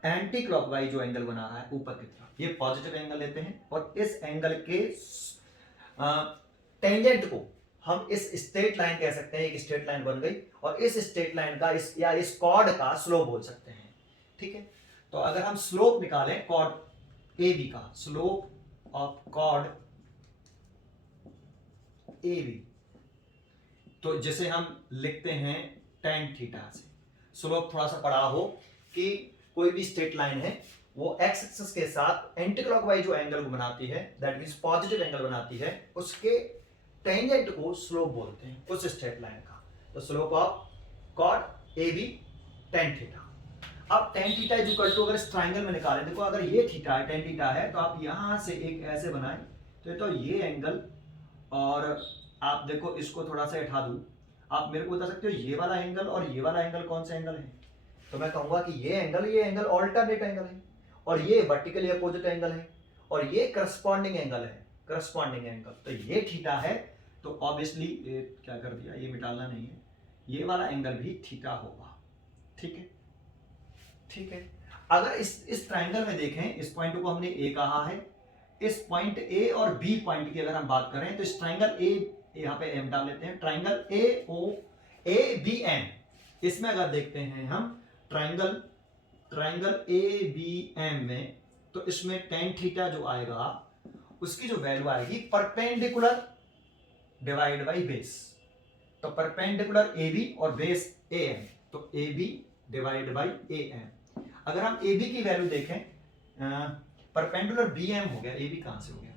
एंटी क्लॉकवाइज जो एंगल बना रहा है ऊपर की तरफ, ये पॉजिटिव एंगल लेते हैं, और इस एंगल के टेंजेंट को हम इस स्ट्रेट लाइन कह सकते हैं, एक स्ट्रेट लाइन बन गई, और इस स्ट्रेट लाइन का इस या इस कॉर्ड का स्लोप बोल सकते हैं, ठीक है। तो अगर हम स्लोप निकालें कॉर्ड ए बी का, slope of chord A B, तो जिसे हम लिखते हैं tan थीटा से। स्लोप थोड़ा सा पढ़ा हो कि कोई भी स्ट्रेट लाइन है वो एक्स एक्सिस के साथ एंटी क्लॉकवाइज जो एंगल को बनाती है, दैट मींस पॉजिटिव एंगल बनाती है, उसके टेंजेंट को स्लोप बोलते हैं उस स्ट्रेट लाइन का। तो slope of chord A B tan theta. अब tan theta is equal to, अगर इस ट्रायंगल में निकालें, देखो अगर ये थीटा है, tan थीटा है, तो आप यहां से एक ऐसे बनाएं, तो ये एंगल, और आप देखो इसको थोड़ा सा उठा दूं, आप मेरे को बता सकते हो ये वाला एंगल और ये वाला एंगल कौन सा एंगल है, तो मैं कहूंगा कि ये एंगल ऑल्टरनेट एंगल है, और ये वर्टिकली अपोजिट एंगल है, और ये करस्पॉन्डिंग एंगल है, करस्पॉन्डिंग एंगल। तो ये थीटा है, तो ऑब्वियसली क्या कर दिया, ये मिटाना नहीं है, ये वाला एंगल भी थीटा होगा, ठीक है, ठीक है। अगर इस ट्रायंगल में देखें, इस पॉइंट को हमने ए कहा है, इस पॉइंट ए और बी पॉइंट की अगर हम बात करें तो इस ट्रायंगल ए, यहां पे एम डाल लेते हैं, triangle A O A B M, इसमें अगर देखते हैं हम ट्रायंगल ए बी एम में, तो इसमें tan थीटा जो आएगा उसकी जो वैल्यू आएगी परपेंडिकुलर डिवाइड बाई बेस। तो परपेंडिकुलर ए बी और बेस ए एम, तो A B divide by A M. अगर हम ए बी की वैल्यू देखें, परपेंडिकुलर बी एम हो गया, ए बी कहां से हो गया,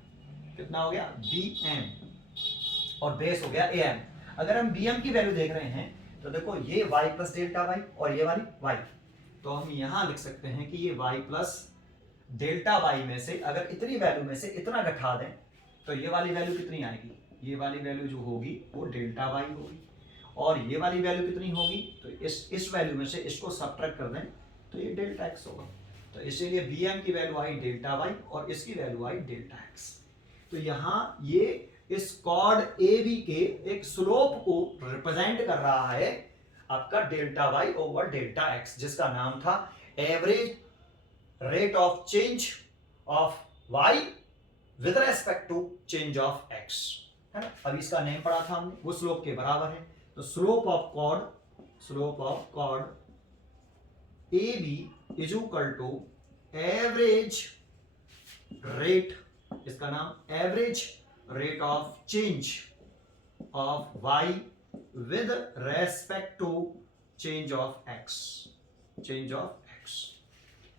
कितना हो गया बी एम, और बेस हो गया ए एम। अगर हम बी एम की वैल्यू देख रहे हैं तो देखो ये y प्लस डेल्टा वाई और ये वाली y, तो हम यहां लिख सकते हैं कि ये y प्लस डेल्टा वाई में से अगर इतनी वैल्यू में से इतना घटा दें तो ये वाली वैल्यू कितनी आएगी, ये वाली वैल्यू जो होगी वो डेल्टा वाई होगी, और ये वाली वैल्यू कितनी होगी, तो इस वैल्यू में से इसको सब्ट्रैक्ट कर दें तो ये डेल्टा एक्स होगा। तो इसीलिए बी एम की वैल्यू आई डेल्टा वाई और इसकी वैल्यू आई डेल्टा एक्स। तो यहाँ ये इस कॉर्ड ए बी के एक स्लोप को रिप्रेजेंट कर रहा है आपका delta Y over delta X, जिसका नाम था average rate of change of Y with respect to change of X, है ना। अभी इसका नेम पढ़ा था हमने, वो स्लोप के बराबर है। तो slope of chord A B is equal to average rate, इसका नाम average rate of change of y with respect to change of x,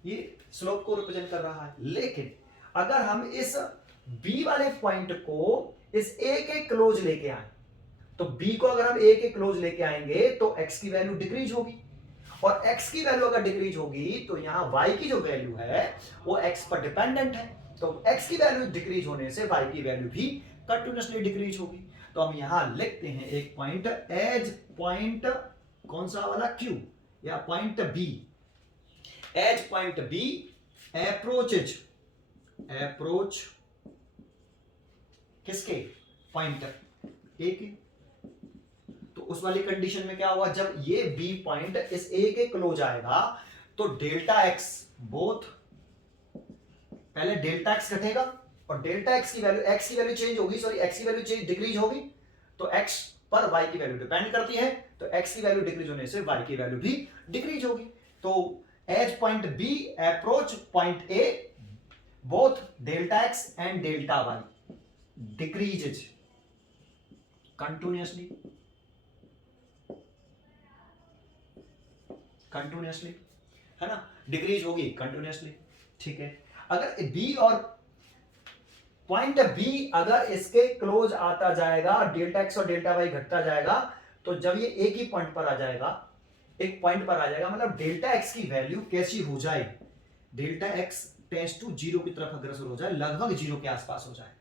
ये स्लोप को रिप्रेजेंट कर रहा है। लेकिन अगर हम इस b वाले पॉइंट को इस a के क्लोज लेके आए, तो b को अगर हम a के क्लोज लेके आएंगे तो x की वैल्यू डिक्रीज होगी, और x की वैल्यू अगर डिक्रीज होगी तो यहां y की जो वैल्यू है वो x पर डिपेंडेंट है, तो x की वैल्यू डिक्रीज होने से y की वैल्यू भी कंटिन्यूअसली डिक्रीज होगी। तो हम यहां लिखते हैं एक पॉइंट एज पॉइंट कौन सा वाला Q या point B, as point B approach किसके, पॉइंट A के। तो उस वाली कंडीशन में क्या हुआ, जब ये B पॉइंट इस A के क्लोज आएगा तो डेल्टा एक्स बोथ, पहले डेल्टा एक्स घटेगा और डेल्टा एक्स की वैल्यू, एक्स की वैल्यू चेंज होगी, सॉरी एक्स की वैल्यू चेंज डिक्रीज होगी, तो एक्स पर वाई की वैल्यू डिपेंड करती है, तो एक्स की वैल्यू डिक्रीज होने से वाई की वैल्यू भी डिक्रीज होगी। तो as point B approach point A both delta X and delta Y decreases continuously, है ना, डिक्रीज होगी कंटिन्यूअसली, ठीक है। अगर बी और पॉइंट बी अगर इसके क्लोज आता जाएगा, डेल्टा एक्स और डेल्टा वाई घटता जाएगा, तो जब ये एक ही पॉइंट पर आ जाएगा, एक पॉइंट पर आ जाएगा, मतलब डेल्टा एक्स की वैल्यू कैसी हो जाए, delta X tends to zero की तरफ अग्रसर हो जाए, लगभग जीरो के आसपास हो जाए,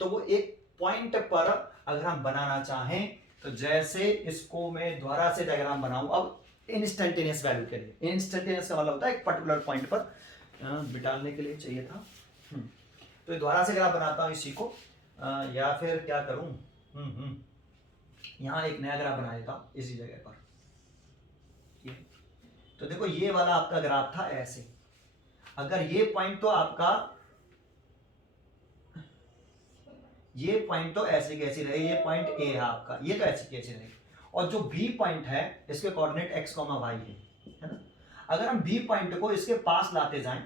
तो वो एक पॉइंट पर अगर हम बनाना चाहें तो जैसे इसको मैं दोबारा से डायग्राम बनाऊं, अब इंस्टेंटेनियस वैल्यू के लिए, इंस्टेंटेनियस का मतलब होता है एक पर्टिकुलर पॉइंट पर बिटाने के लिए चाहिए था। तो दोबारा से अगर आप बनाता हूं इसी को, या फिर क्या करूं, यहां एक नया ग्राफ बना देता हूं इसी जगह पर। तो देखो ये वाला आपका ग्राफ था ऐसे, अगर ये पॉइंट तो आपका, ये पॉइंट तो ऐसे कैसे रहे, ये पॉइंट ए है आपका, ये तो ऐसे कैसे रहे, और जो बी पॉइंट है इसके कोऑर्डिनेट x, y है ना। अगर हम बी पॉइंट को इसके पास लाते जाएं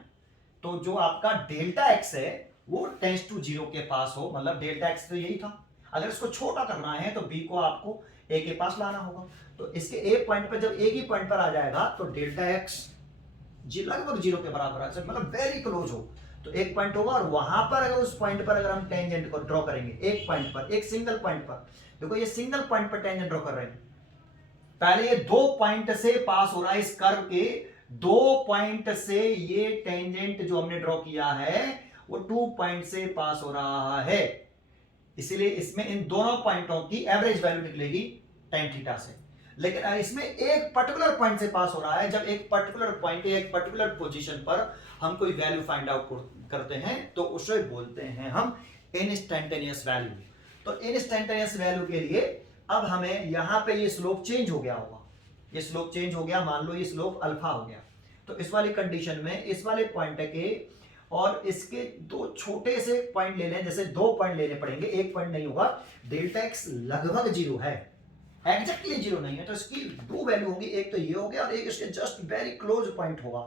तो जो आपका डेल्टा x है वो टेंड्स टू जीरो के पास हो, मतलब डेल्टा x तो यही था, अगर इसको छोटा करना है तो b को आपको a के पास लाना होगा, तो इसके a पॉइंट पर जब एक ही पॉइंट पर आ जाएगा तो डेल्टा x लगभग जीरो के बराबर आ जाए, मतलब वेरी क्लोज हो, तो एक पॉइंट होगा, और वहां पर अगर उस पॉइंट पर अगर हम टेंजेंट को ड्रॉ करेंगे, एक पॉइंट पर, एक सिंगल पॉइंट पर, देखो ये सिंगल पॉइंट पर टेंजेंट ड्रॉ कर रहे हैं, पहले ये दो पॉइंट से पास हो रहा है, इस कर्व के दो पॉइंट से ये टेंजेंट जो हमने ड्रॉ किया है वो 2 पॉइंट से पास हो रहा है, इसीलिए इसमें इन दोनों पॉइंटों की एवरेज वैल्यू निकलेगी tan थीटा से। लेकिन इसमें एक पर्टिकुलर पॉइंट से पास हो रहा है, जब एक पर्टिकुलर पॉइंट, एक पर्टिकुलर पोजीशन पर हम कोई वैल्यू फाइंड आउट करते हैं तो उसे बोलते हैं हम इंस्टेंटेनियस वैल्यू। तो इंस्टेंटेनियस वैल्यू के लिए अब हमें यहां पे ये स्लोप चेंज हो गया होगा, ये स्लोप चेंज हो गया, मान लो ये स्लोप अल्फा हो गया, तो इस वाली कंडीशन में इस वाले पॉइंट के और इसके दो छोटे से पॉइंट ले लें, जैसे 2 पॉइंट लेने पड़ेंगे, एक पॉइंट नहीं होगा, डेल्टा एक्स लगभग जीरो है, एग्जैक्टली जीरो नहीं है, तो इसकी 2 वैल्यू होगी, एक तो ये हो गया और एक इसके जस्ट वेरी क्लोज पॉइंट होगा,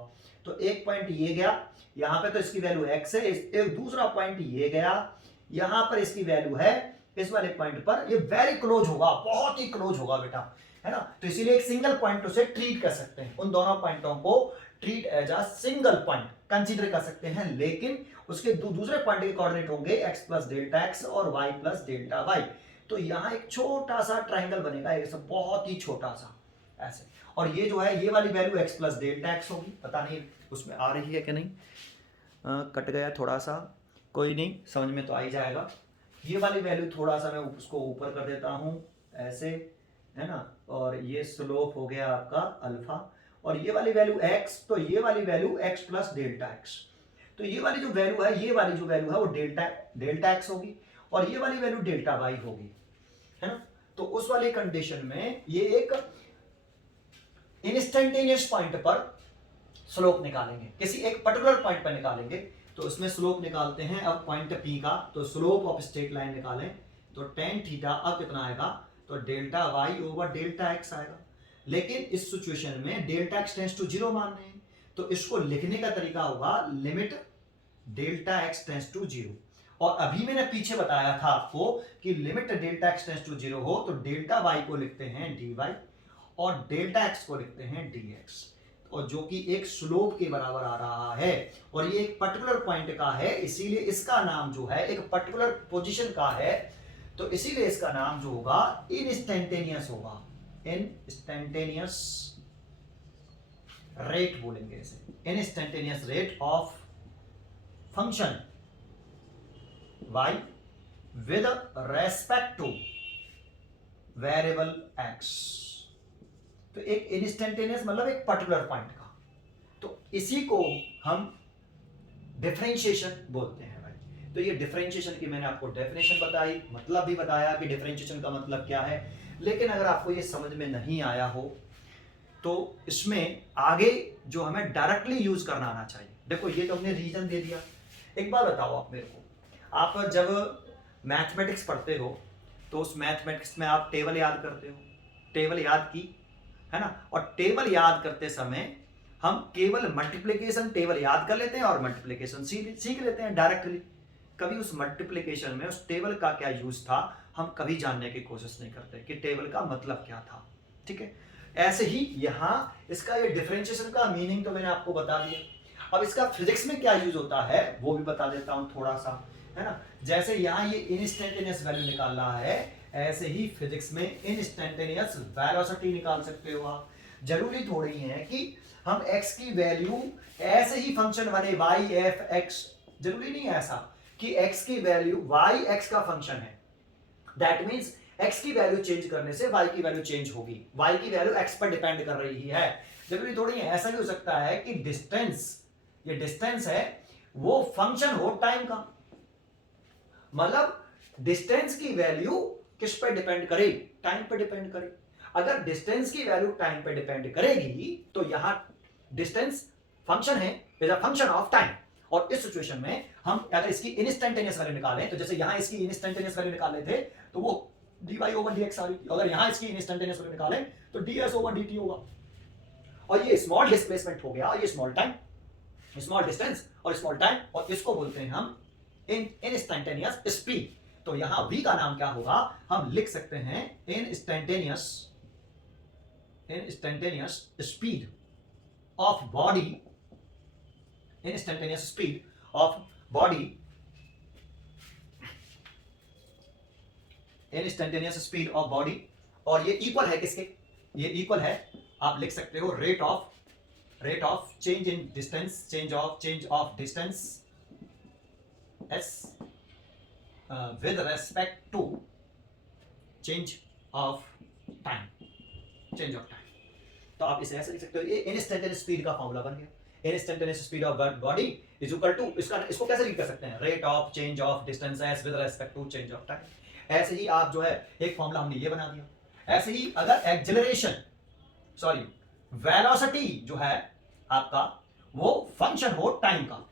तो एक पॉइंट ये गया यहां पे, तो इसकी वैल्यू x है, एक दूसरा पॉइंट ये गया यहां पर, इसकी वैल्यू है इस वाले पॉइंट पर ये वेरी क्लोज होगा, बहुत ही क्लोज होगा बेटा, है ना। तो इसीलिए एक सिंगल पॉइंट उसे ट्रीट कर सकते हैं, उन दोनों पॉइंटों को treat as a single point consider कर सकते हैं, लेकिन उसके दूसरे पॉइंट के कोऑर्डिनेट होंगे x प्लस डेल्टा एक्स और y प्लस डेल्टा वाई। तो यहाँ एक छोटा सा ट्राइंगल बनेगा, ये सब बहुत ही छोटा सा ऐसे, और ये जो है ये वाली value x plus delta x होगी, पता नहीं उसमें आ रही है कि नहीं, कट गया थोड़ा सा, कोई नहीं, समझ में तो आ ही जाएगा। ये वाली वैल्यू थोड़ा सा मैं उसको ऊपर कर देता हूँ ऐसे, है ना, और ये स्लोप हो गया आपका अल्फा, और ये वाली वैल्यू x, तो ये वाली value x plus delta x, तो ये वाली जो वैल्यू है, ये वाली जो वैल्यू है वो डेल्टा एक्स होगी, और ये वाली वैल्यू डेल्टा वाई होगी, है ना। तो उस वाली कंडीशन में ये एक इंस्टेंटेनियस पॉइंट पर स्लोप निकालेंगे, किसी एक पर्टिकुलर पॉइंट पर निकालेंगे, तो उसमें स्लोप निकालते हैं। अब पॉइंट P का, तो स्लोप ऑफ स्ट्रेट लाइन निकालें, तो टेन थीटा अब कितना आएगा, तो delta Y over delta X आएगा। लेकिन इस सिचुएशन में delta x tends to zero मान रहे हैं, तो इसको लिखने का तरीका होगा limit delta x tends to zero, और अभी मैंने पीछे बताया था आपको कि limit delta x tends to zero हो तो डेल्टा वाई को लिखते हैं डी वाई और डेल्टा एक्स को लिखते हैं डी एक्स, और जो कि एक स्लोप के बराबर आ रहा है, और ये एक पर्टिकुलर पॉइंट का है, इसीलिए इसका नाम जो है एक पर्टिकुलर पोजीशन का है, तो इसीलिए इसका नाम जो होगा इंस्टेंटेनियस होगा, इंस्टेंटेनियस रेट बोलेंगे इसे, instantaneous rate of function y with respect to variable x। तो एक इंस्टेंटेनियस मतलब एक पर्टिकुलर पॉइंट का, तो इसी को हम डिफरेंशिएशन बोलते हैं भाई। तो ये डिफरेंशिएशन की मैंने आपको डेफिनेशन बताई, मतलब भी बताया कि डिफरेंशिएशन का मतलब क्या है, लेकिन अगर आपको ये समझ में नहीं आया हो तो इसमें आगे जो हमें डायरेक्टली यूज करना आना चाहिए। देखो ये तो हमने रीजन दे दिया, एक बार बताओ आप मेरे को, आप जब मैथमेटिक्स पढ़ते हो तो उस मैथमेटिक्स में आप टेबल याद करते हो, टेबल याद की, है ना, और टेबल याद करते समय हम केवल मल्टीप्लिकेशन टेबल याद कर लेते हैं और मल्टीप्लिकेशन सीख लेते हैं डायरेक्टली। कभी उस मल्टीप्लिकेशन में उस टेबल का क्या यूज था हम कभी जानने की कोशिश नहीं करते कि टेबल का मतलब क्या था, ठीक है। ऐसे ही यहाँ इसका ये डिफरेंशिएशन का मीनिंग तो मैंने आपको बता दिया, अब इसका फिजिक्स में क्या यूज होता है वो भी बता देता हूँ थोड़ा सा, है ना। जैसे यहाँ ये इंस्टेंटेनियस वैल्यू निकाल रहा है, ऐसे ही फिजिक्स में इंस्टेंटेनियस वेलोसिटी निकाल सकते हो आप। जरूरी थोड़ी है कि हम x की वैल्यू ऐसे ही फंक्शन बने y f x, जरूरी नहीं है ऐसा कि x की वैल्यू y x का फंक्शन है, दैट मींस x की वैल्यू चेंज करने से y की वैल्यू चेंज होगी, y की वैल्यू x पर डिपेंड कर रही है, जरूरी थोड़ी है। ऐसा भी हो सकता है कि डिस्टेंस, ये डिस्टेंस है वो फंक्शन हो टाइम का, मतलब डिस्टेंस की वैल्यू किस पे डिपेंड करे, टाइम पे डिपेंड करे। अगर डिस्टेंस की वैल्यू टाइम पे डिपेंड करेगी तो यहां डिस्टेंस फंक्शन है, is a function of time, और इस सिचुएशन में हम अगर इसकी इंस्टेंटेनियस वैल्यू निकालें, तो जैसे यहां इसकी इंस्टेंटेनियस वैल्यू निकाले थे तो वो dy ओवर dx आ रही थी, अगर यहां इसकी इंस्टेंटेनियस वैल्यू निकालें तो ds ओवर dt होगा, और ये स्मॉल डिस्प्लेसमेंट हो गया, ये स्मॉल टाइम, स्मॉल डिस्टेंस और स्मॉल टाइम, और इसको बोलते हैं हम इंस्टेंटेनियस स्पीड। तो यहां v का नाम क्या होगा, हम लिख सकते हैं instantaneous speed of body, instantaneous speed of body, instantaneous speed of body, और ये इक्वल है किसके, ये इक्वल है, आप लिख सकते हो rate of change in distance, change of distance s with respect to change of time, तो आप इसे ऐसे लिख सकते हो, ये इंस्टेंटेनियस स्पीड का फॉर्मूला बन गया, instantaneous speed of body is equal to, इसको कैसे लिख कर सकते हैं, rate of change of distance s with respect to change of time। ऐसे ही आप जो है एक फॉर्मूला हमने ये बना दिया। ऐसे ही अगर एक्सेलरेशन, सॉरी वेलोसिटी जो है आपका वो फंक्शन हो टाइम का,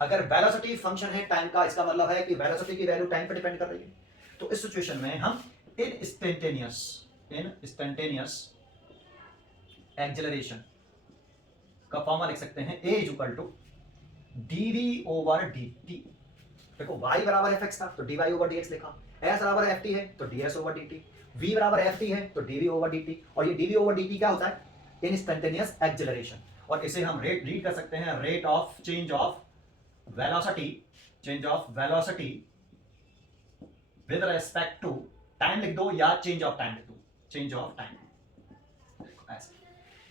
अगर वेलोसिटी फंक्शन है टाइम का, इसका मतलब है कि वेलोसिटी की वैल्यू टाइम पे डिपेंड कर रही है, तो इस सिचुएशन में हम इंस्टेंटेनियस एक्सेलरेशन का फॉर्मूला लिख सकते हैं, a is equal to dv over dt। देखो y बराबर fx था तो dy ओवर dx लिखा, एस बराबर एफ टी है तो D S over D T, V बराबर एफ टी है तो D V over D T, और ये D V over D T क्या होता है, इंस्टेंटेनियस एक्सेलरेशन, और इसे हम रेट रीड कर सकते हैं rate of change of velocity, change of velocity with respect to time लिख दो या चेंज ऑफ टाइम लिख दो, चेंज ऑफ टाइम।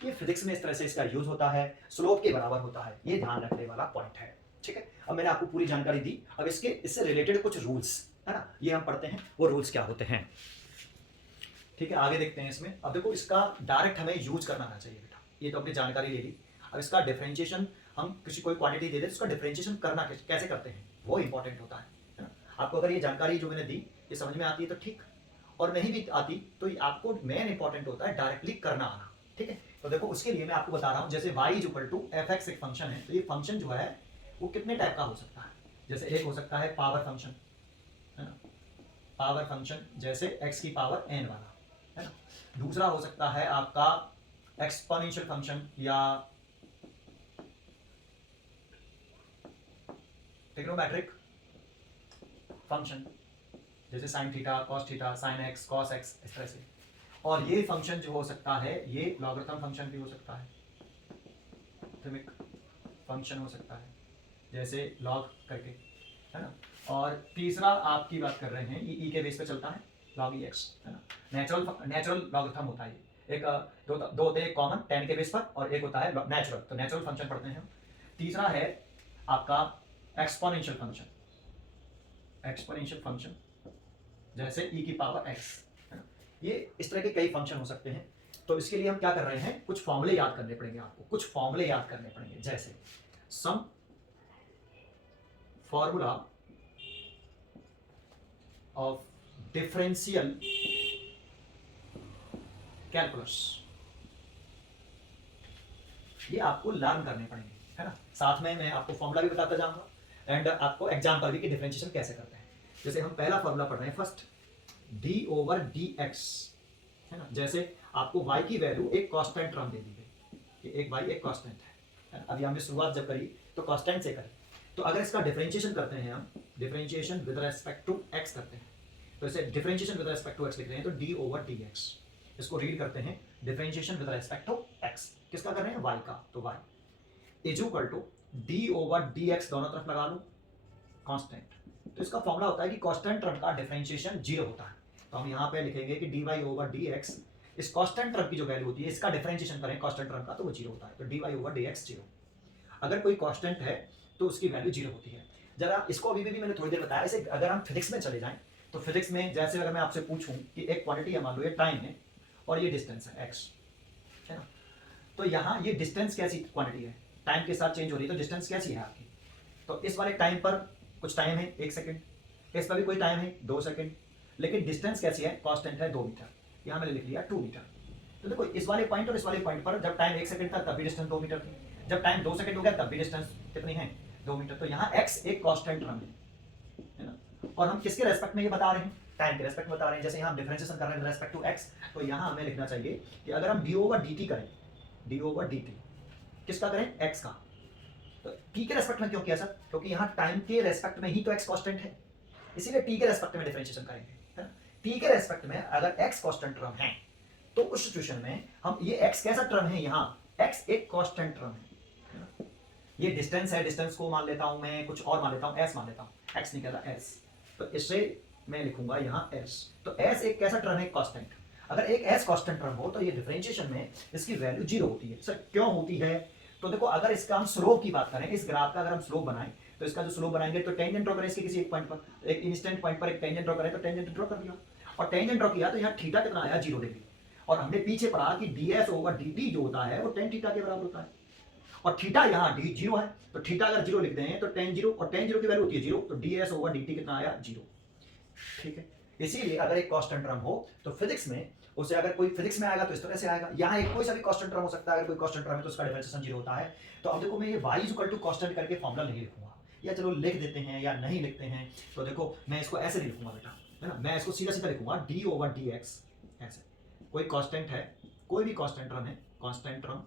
ये फिजिक्स में इस तरह से इसका यूज होता है, स्लोप के बराबर होता है, ये ध्यान रखने वाला पॉइंट है। ठीक है, अब मैंने आपको पूरी जानकारी दी, अब इससे रिलेटेड कुछ रूल्स है ना, ये हम पढ़ते हैं, वो रूल्स क्या होते हैं। ठीक है, आगे देखते हैं इसमें। अब देखो इसका डायरेक्ट हमें यूज करना आना चाहिए बेटा, ये तो अपनी जानकारी ले ली। अब इसका डिफरेंशिएशन, हम किसी कोई क्वांटिटी दे दे, उसका डिफरेंशिएशन करना कैसे करते हैं वो इंपॉर्टेंट होता है ना। आपको अगर ये जानकारी जो मैंने दी ये समझ में आती है तो ठीक, और नहीं भी आती तो आपको मेन इंपॉर्टेंट होता है डायरेक्टली करना आना। ठीक है, तो देखो उसके लिए मैं आपको बता रहा हूँ, जैसे y is equal to F X एक फंक्शन है, तो ये फंक्शन जो है वो कितने टाइप का हो सकता है। जैसे एक हो सकता है पावर फंक्शन, है ना, पावर फंक्शन जैसे x की पावर n वाला, है ना। दूसरा हो सकता है आपका एक्सपोनेंशियल फंक्शन या ट्रिग्नोमेट्रिक फंक्शन, जैसे sine theta, cos theta, sine x, cos x, इस तरह से। और ये फंक्शन जो हो सकता है ये लॉगरिथम फंक्शन भी हो सकता है, लॉगरिथमिक फंक्शन हो सकता है, जैसे लॉग करके, है ना। और तीसरा आपकी बात कर रहे हैं, ये ई के बेस पे चलता है, लॉग ई एक्स, है ना। नेचुरल लॉगरिथम होता है, एक दो होते हैं कॉमन टेन के बेस पर, और एक होता है नेचुरल, तो नेचुरल फंक्शन पढ़ते हैं। तीसरा है आपका एक्सपोनेंशियल फंक्शन, एक्सपोनेंशियल फंक्शन जैसे ई की पावर एक्स, है ना। ये इस तरह के कई फंक्शन हो सकते हैं। तो इसके लिए हम क्या कर रहे हैं, कुछ फॉर्मूले याद करने पड़ेंगे आपको, कुछ फॉर्मूले याद करने पड़ेंगे, जैसे some formula of differential calculus, ये आपको लर्न करने पड़ेंगे, है ना। साथ में मैं आपको फॉर्मूला भी बताता जाऊंगा एंड आपको एग्जाम्पल भी कि डिफरेंशिएशन कैसे करते हैं। जैसे हम पहला फॉर्मूला पढ़ रहे हैं first, D over d x, है ना। जैसे आपको y की वैल्यू एक कांस्टेंट टर्म दे दी गई कि एक y एक कांस्टेंट है। अभी हमने शुरुआत जब करी तो कांस्टेंट से करी, तो अगर इसका डिफरेंशिएशन करते हैं हम, differentiation with respect to x करते हैं, तो इसे differentiation with respect to x लिख रहे हैं तो डी ओवर डी एक्स। इसको रीड करते हैं differentiation with respect to x, किसका कर रहे हैं, y का, तो y is equal to d over d x, दोनों तरफ लगा लो कांस्टेंट। तो इसका फॉर्मूला होता है कि कांस्टेंट टर्म का डिफरेंशिएशन 0 होता है, तो हम यहाँ पे लिखेंगे कि d y over d x, इस कांस्टेंट टर्म की जो वैल्यू होती है इसका डिफरेंशिएशन करें कांस्टेंट टर्म का तो वो 0 होता है, तो d y over d x 0। अगर कोई कांस्टेंट है तो उसकी वैल्यू 0 होती है। जरा इसको अभी भी मैंने थोड़ी देर बताया, ऐसे अगर हम फिजिक्स में चले जाएं तो फिजिक्स में जैसे अगर मैं आपसे पूछूं कि एक क्वांटिटी है, मान लो ये टाइम है और ये डिस्टेंस है x, है ना। तो यहाँ ये डिस्टेंस कैसी क्वांटिटी है, टाइम के साथ चेंज हो रही है, तो डिस्टेंस कैसी है आपकी, तो इस वाले टाइम पर कुछ टाइम है 1 सेकंड, इस पर भी कोई टाइम है 2 सेकंड, लेकिन डिस्टेंस कैसी है, कांस्टेंट है 2 मीटर, यहाँ मैंने लिख लिया 2 मीटर। तो देखो इस वाले पॉइंट और इस वाले पॉइंट पर जब टाइम 1 सेकंड था तब भी डिस्टेंस 2 मीटर थी, जब टाइम 2 सेकंड हो गया तब भी डिस्टेंस कितनी है, 2 मीटर। तो यहाँ x एक कांस्टेंट टर्म है ना। और हम किसके रेस्पेक्ट में ये बता रहे हैं, टाइम के रेस्पेक्ट में बता रहे हैं। जैसे यहाँ हम डिफरेंशिएशन कर रहे हैं रेस्पेक्ट टू x, तो यहाँ हमें लिखना चाहिए कि अगर हम d ओवर dt करें, d ओवर dt किसका करें, x का, तो t के रेस्पेक्ट में क्यों किया सर, क्योंकि यहाँ टाइम के रेस्पेक्ट में ही तो x कांस्टेंट है, इसीलिए t के रेस्पेक्ट में डिफरेंशिएशन करेंगे, है ना। t के रेस्पेक्ट में अगर x कांस्टेंट टर्म है तो उस सिचुएशन में हम ये x कैसा टर्म है, यहाँ x एक कांस्टेंट टर्म है ना। ये डिस्टेंस है, डिस्टेंस को मान लेता हूं मैं, कुछ और मान लेता हूं, s मान लेता हूं, x नहीं कहता s, तो इससे मैं लिखूंगा यहाँ s। तो s एक कैसा टर्म है, कांस्टेंट। अगर एक s कांस्टेंट टर्म हो तो ये डिफरेंशिएशन में इसकी वैल्यू 0 होती है। सर क्यों होती है, तो देखो अगर इसका हम स्लोप की बात करें, इस ग्राफ का अगर हम स्लोप बनाएं तो इसका जो स्लोप बनाएंगे तो टेंजेंट ड्रॉ करें इसके किसी एक पॉइंट पर, एक इंस्टेंट पॉइंट पर एक टेंजेंट ड्रॉ करें, तो टेंजेंट ड्रॉ कर दिया, और टेंजेंट ड्रॉ किया तो यहाँ थीटा कितना आया, 0 डिग्री। और हमने पीछे पढ़ा कि ds ओवर dt जो होता है वो tan थीटा के बराबर होता है, और थीटा यहाँ d 0 है, तो थीटा अगर 0 लिख दें तो tan 0, और tan 0 की वैल्यू होती है 0, तो ds ओवर dt कितना आया, 0। ठीक है, इसीलिए अगर एक कांस्टेंट टर्म हो तो फिजिक्स में उसे, अगर कोई फिजिक्स में आएगा तो इस तरह से आएगा, यहाँ एक कोई सा भी कांस्टेंट टर्म हो सकता है, अगर कोई कांस्टेंट टर्म है तो उसका डिफरेंशिएशन 0 होता है। तो अब देखो मैं ये y इक्वल टू कांस्टेंट करके फॉर्मूला नहीं लिखूंगा, या चलो लिख देते हैं या नहीं लिखते हैं, तो देखो मैं इसको ऐसे नहीं लिखूंगा बेटा, है ना। मैं इसको सीधा सीधा लिखूंगा d ओवर dx, ऐसे। कोई कांस्टेंट है, कोई भी कांस्टेंट टर्म है, कांस्टेंट टर्म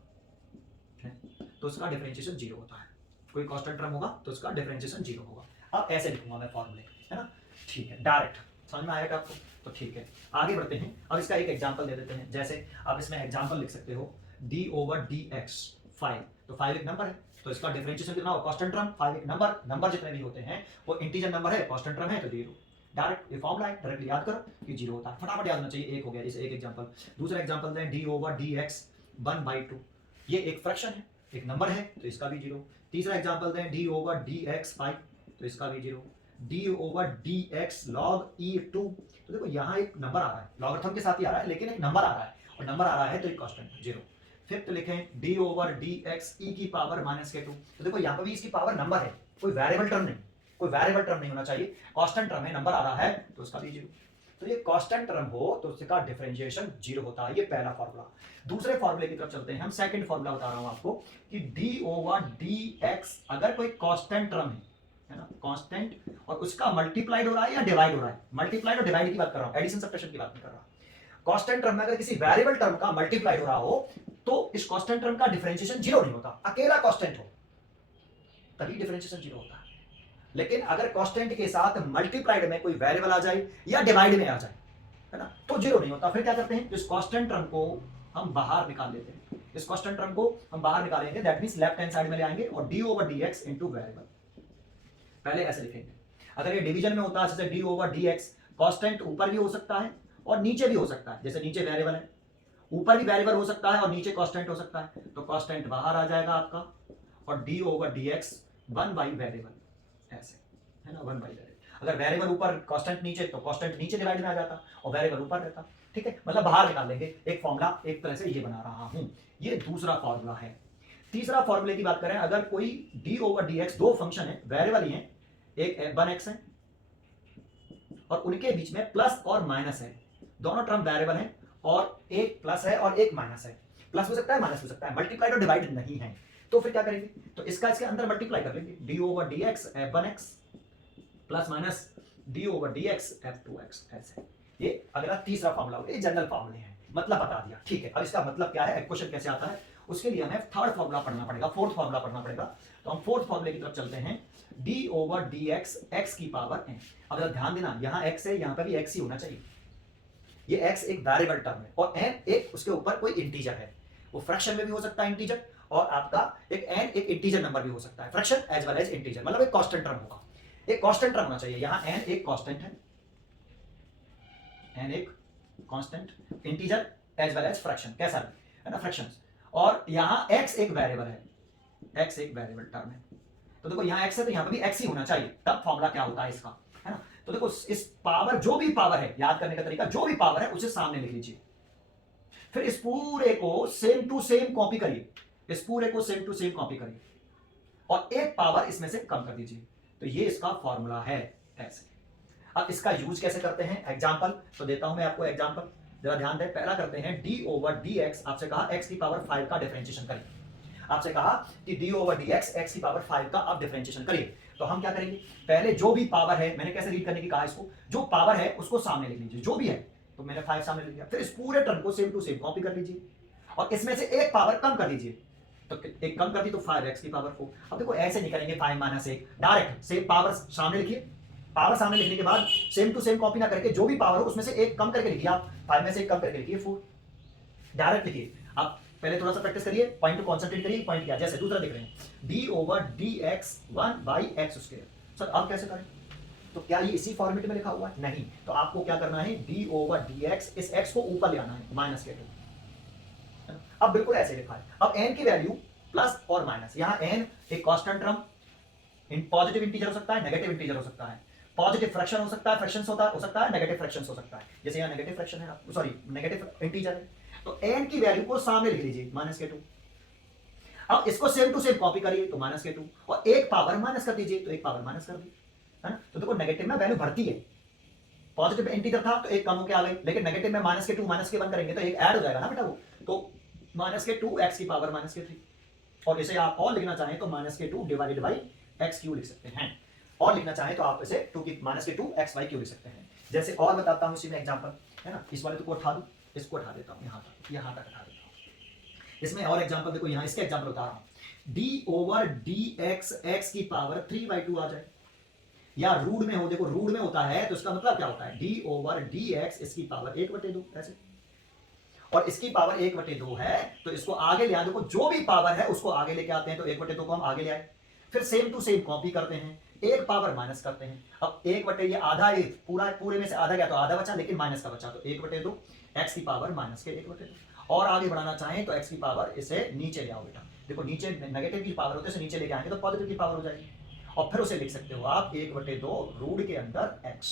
है तो उसका डिफरेंशिएशन 0 होता है, कोई कांस्टेंट टर्म होगा तो उसका डिफरेंशिएशन 0 होगा। अब ऐसे लिखूंगा मैं फॉर्मूले, है ना। ठीक है, डायरेक्ट समझ में आएगा आपको? तो ठीक है, आगे बढ़ते हैं। अब इसका एक एग्जांपल दे देते हैं। जैसे आप इसमें एग्जांपल लिख सकते हो d ओवर डी एक्स 5, तो 5 एक नंबर है, तो इसका डिफरेंशिएशन कितना होगा? Constant term. 5 एक नंबर जितने भी होते हैं वो इंटीजर नंबर है, कांस्टेंट टर्म है, तो 0। डायरेक्ट ये फॉर्मूला है, डायरेक्टली याद करो कि 0 होता है, फटाफट याद होना चाहिए। एक हो गया, जैसे एक एग्जांपल। दूसरा एग्जांपल दें d ओवर डी एक्स 1/2, ये एक फ्रैक्शन है, एक नंबर है, तो इसका भी 0। तीसरा एग्जांपल दें d ओवर डी एक्स 5, तो इसका भी 0। d over d x log e2, तो देखो यहाँ एक नंबर आ रहा है, लॉगरिथम के साथ ही आ रहा है, लेकिन एक नंबर आ रहा है, और नंबर आ रहा है तो एक कांस्टेंट 0। फिफ्थ लिखें d over d x e की पावर -k2, तो देखो यहाँ पर भी इसकी पावर नंबर है, कोई वेरिएबल टर्म नहीं, कोई वेरिएबल टर्म नहीं होना चाहिए, कांस्टेंट टर्म है, नंबर आ रहा है, तो उसका भी 0। तो ये कांस्टेंट टर्म हो तो उसका डिफरेंशिएशन 0 होता है, ये पहला फॉर्मूला। दूसरे फॉर्मूले की तरफ चलते हैं हम। सेकंड फॉर्मूला बता रहा हूं आपको कि d ओवर डी एक्स अगर कोई कांस्टेंट टर्म है ना, कांस्टेंट, और उसका मल्टीप्लाइड हो रहा है या डिवाइड हो रहा है, मल्टीप्लाइड और डिवाइड की बात कर रहा हूं, एडिशन सब्ट्रैक्शन की बात नहीं कर रहा। कांस्टेंट टर्म में अगर किसी वेरिएबल टर्म का मल्टीप्लाइड हो रहा हो तो इस कांस्टेंट टर्म का डिफरेंशिएशन 0 नहीं होता, अकेला कांस्टेंट हो तभी डिफरेंशिएशन 0 होता है। लेकिन अगर कांस्टेंट के साथ मल्टीप्लाइड में कोई वेरिएबल आ जाए या डिवाइड में आ जाए, है ना, तो 0 नहीं होता। फिर क्या करते हैं, इस कांस्टेंट टर्म को हम बाहर निकाल लेते हैं, इस कांस्टेंट टर्म को हम बाहर निकालेंगे, that means left hand side में ले आएंगे और d over dx into variable. पहले ऐसे लिखेंगे, अगर ये डिवीजन में होता है जैसे d ओवर dx, कांस्टेंट ऊपर भी हो सकता है और नीचे भी हो सकता है, जैसे नीचे वेरिएबल है, ऊपर भी वेरिएबल हो सकता है और नीचे कांस्टेंट हो सकता है, तो कांस्टेंट बाहर आ जाएगा आपका, और d over dx 1 by variable, ऐसे है ना, 1 बाई वेरिएबल। अगर वेरिएबल ऊपर कांस्टेंट नीचे, तो कांस्टेंट नीचे डिवाइड में आ जाता और वेरिएबल ऊपर रहता। ठीक है, मतलब बाहर निकाल लेंगे। एक फॉर्मूला एक तरह से ये बना रहा हूं, ये दूसरा फॉर्मूला है। तीसरा फॉर्मूले की बात करें, अगर कोई d ओवर dx, दो फंक्शन है, वेरिएबल ही है, एक 1x है और उनके बीच में प्लस और माइनस है, दोनों टर्म वेरिएबल है, और एक प्लस है और एक माइनस है, प्लस हो सकता है माइनस हो सकता है, मल्टीप्लाइड और डिवाइड नहीं है। तो फिर क्या करेंगे, तो इसका इसके अंदर मल्टीप्लाई कर लेंगे, d over dx f1x plus minus d over dx f2x, ऐसे। ये अगला तीसरा फॉर्मूला हो गया, ये जनरल फॉर्मूले हैं, मतलब बता दिया। ठीक है, अब इसका मतलब क्या है, क्वेश्चन कैसे आता है, उसके लिए हमें थर्ड फॉर्मूला पढ़ना पड़ेगा, फोर्थ फॉर्मूला पढ़ना पड़ेगा। तो हम फोर्थ फॉर्मूले की तरफ चलते हैं, d ओवर dx x की पावर n। अब ध्यान देना, यहाँ x है, यहाँ पर भी x ही होना चाहिए, ये x एक वेरिएबल टर्म है और n एक उसके ऊपर कोई इंटीजर है, वो फ्रैक्शन में भी हो सकता है इंटीजर, और आपका एक n एक इंटीजर नंबर भी हो सकता है, fraction as well as integer, मतलब एक कांस्टेंट टर्म होगा, एक कांस्टेंट टर्म होना चाहिए। यहाँ n एक कांस्टेंट है, n एक constant, integer as well as fraction, कैसा है ना, फ्रैक्शंस, और यहाँ x एक वेरिएबल है, x एक वेरिएबल टर्म है, तो देखो यहाँ x है तो यहाँ पे भी x ही होना चाहिए, तब फॉर्मूला क्या होता है इसका, है ना। तो देखो इस पावर, जो भी पावर है, याद करने का तरीका, जो भी पावर है उसे सामने लिख लीजिए, फिर इस पूरे को सेम टू सेम कॉपी करिए, इस पूरे को सेम टू सेम कॉपी करिए और एक पावर इसमें से कम कर दीजिए, तो ये इसका फॉर्मूला है, ऐसे। अब इसका यूज कैसे करते हैं, एग्जांपल तो देता हूं मैं आपको एग्जांपल, जरा ध्यान दें। पहला करते हैं d ओवर dx, आपसे कहा x की पावर 5 का डिफरेंशिएशन करिए, आपसे कहा कि d ओवर dx x की पावर 5 का आप डिफरेंशिएशन करिए। तो हम क्या करेंगे, पहले जो भी पावर है, मैंने कैसे रीड करने की कहा इसको, जो पावर है उसको सामने लिख लीजिए, जो भी है, तो मैंने 5 सामने लिख दिया, फिर इस पूरे टर्म को सेम टू सेम कॉपी कर लीजिए और इसमें से एक पावर कम कर दीजिए, तो एक कम कर दी तो 5x की पावर 4। अब देखो ऐसे निकलेंगे 5 माइनस 1, डायरेक्ट सेम पावर सामने लिखिए, पावर सामने लिखने के बाद सेम टू सेम कॉपी ना करके जो भी पावर हो उसमें से एक कम करके लिखिए, आप 5 में से एक कम करके लिखिए 4, डायरेक्ट लिखिए। आप पहले थोड़ा सा प्रैक्टिस करिए, पॉइंट को कंसंट्रेट करिए, पॉइंट क्या, जैसे दूसरा लिख रहे हैं d over dx 1 by x square. Sir अब कैसे करें, तो क्या ये इसी फॉर्मेट में लिखा हुआ है, नहीं, तो आपको क्या करना है, d ओवर dx, इस x को ऊपर ले आना है, माइनस के टू, अब बिल्कुल ऐसे लिखा है। अब n की वैल्यू प्लस और माइनस, यहाँ n एक constant term, in positive integer हो सकता है, नेगेटिव इंटीजर हो सकता है, पॉजिटिव फ्रैक्शन हो सकता है, फ्रैक्शंस हो सकता है, नेगेटिव फ्रैक्शंस हो सकता है, जैसे यहाँ नेगेटिव फ्रैक्शन है, सॉरी नेगेटिव इंटीजर है, तो n की वैल्यू को सामने लिख लीजिए, माइनस के 2। अब इसको सेम टू सेम कॉपी करिए, तो माइनस के 2, और एक पावर माइनस कर दीजिए, तो एक पावर माइनस कर दी, है ना। तो देखो नेगेटिव में वैल्यू बढ़ती है, पॉजिटिव इंटीजर था तो एक कम होकर आ गई, लेकिन नेगेटिव में माइनस के 2 माइनस के 1 करेंगे तो एक ऐड हो जाएगा ना बेटा वो, तो माइनस के 2 x की पावर माइनस के 3, और इसे आप और लिखना चाहें तो माइनस के 2 डिवाइडेड बाई एक्स क्यू लिख सकते हैं, और लिखना चाहें तो आप इसे 2 की माइनस के 2 एक्स वाई क्यू लिख सकते हैं। जैसे और बताता हूं इसी में एग्जांपल, है ना, इस वाले को उठा दूं, इसको उठा देता हूं, यहाँ तक उठा देता हूं। इसमें और एग्जांपल देखो, यहाँ इसके एग्जांपल बता रहा हूं, d over d x x की पावर 3/2 आ जाए, या रूट में हो, देखो रूट में होता है तो इसका मतलब क्या होता है, डी ओवर डी एक्स इसकी पावर 1/2 ऐसे, और इसकी पावर 1/2 है तो इसको आगे ले आए, देखो जो भी पावर है उसको आगे लेके आते हैं, तो 1/2 को हम आगे ले आए, फिर सेम टू सेम कॉपी करते हैं, एक पावर माइनस करते हैं, अब 1/, ये आधा, ये पूरे में से आधा गया तो आधा बचा, लेकिन माइनस का बचा, तो 1/2 एक्स की पावर माइनस के 1/2, और आगे बढ़ाना चाहें तो एक्स की पावर इसे नीचे ले आओ बेटा, देखो नीचे नेगेटिव की पावर होते हैं, नीचे लेके आएंगे तो पॉजिटिव की पावर हो जाएगी, और फिर उसे लिख सकते हो आप 1/2 रूट के अंदर एक्स,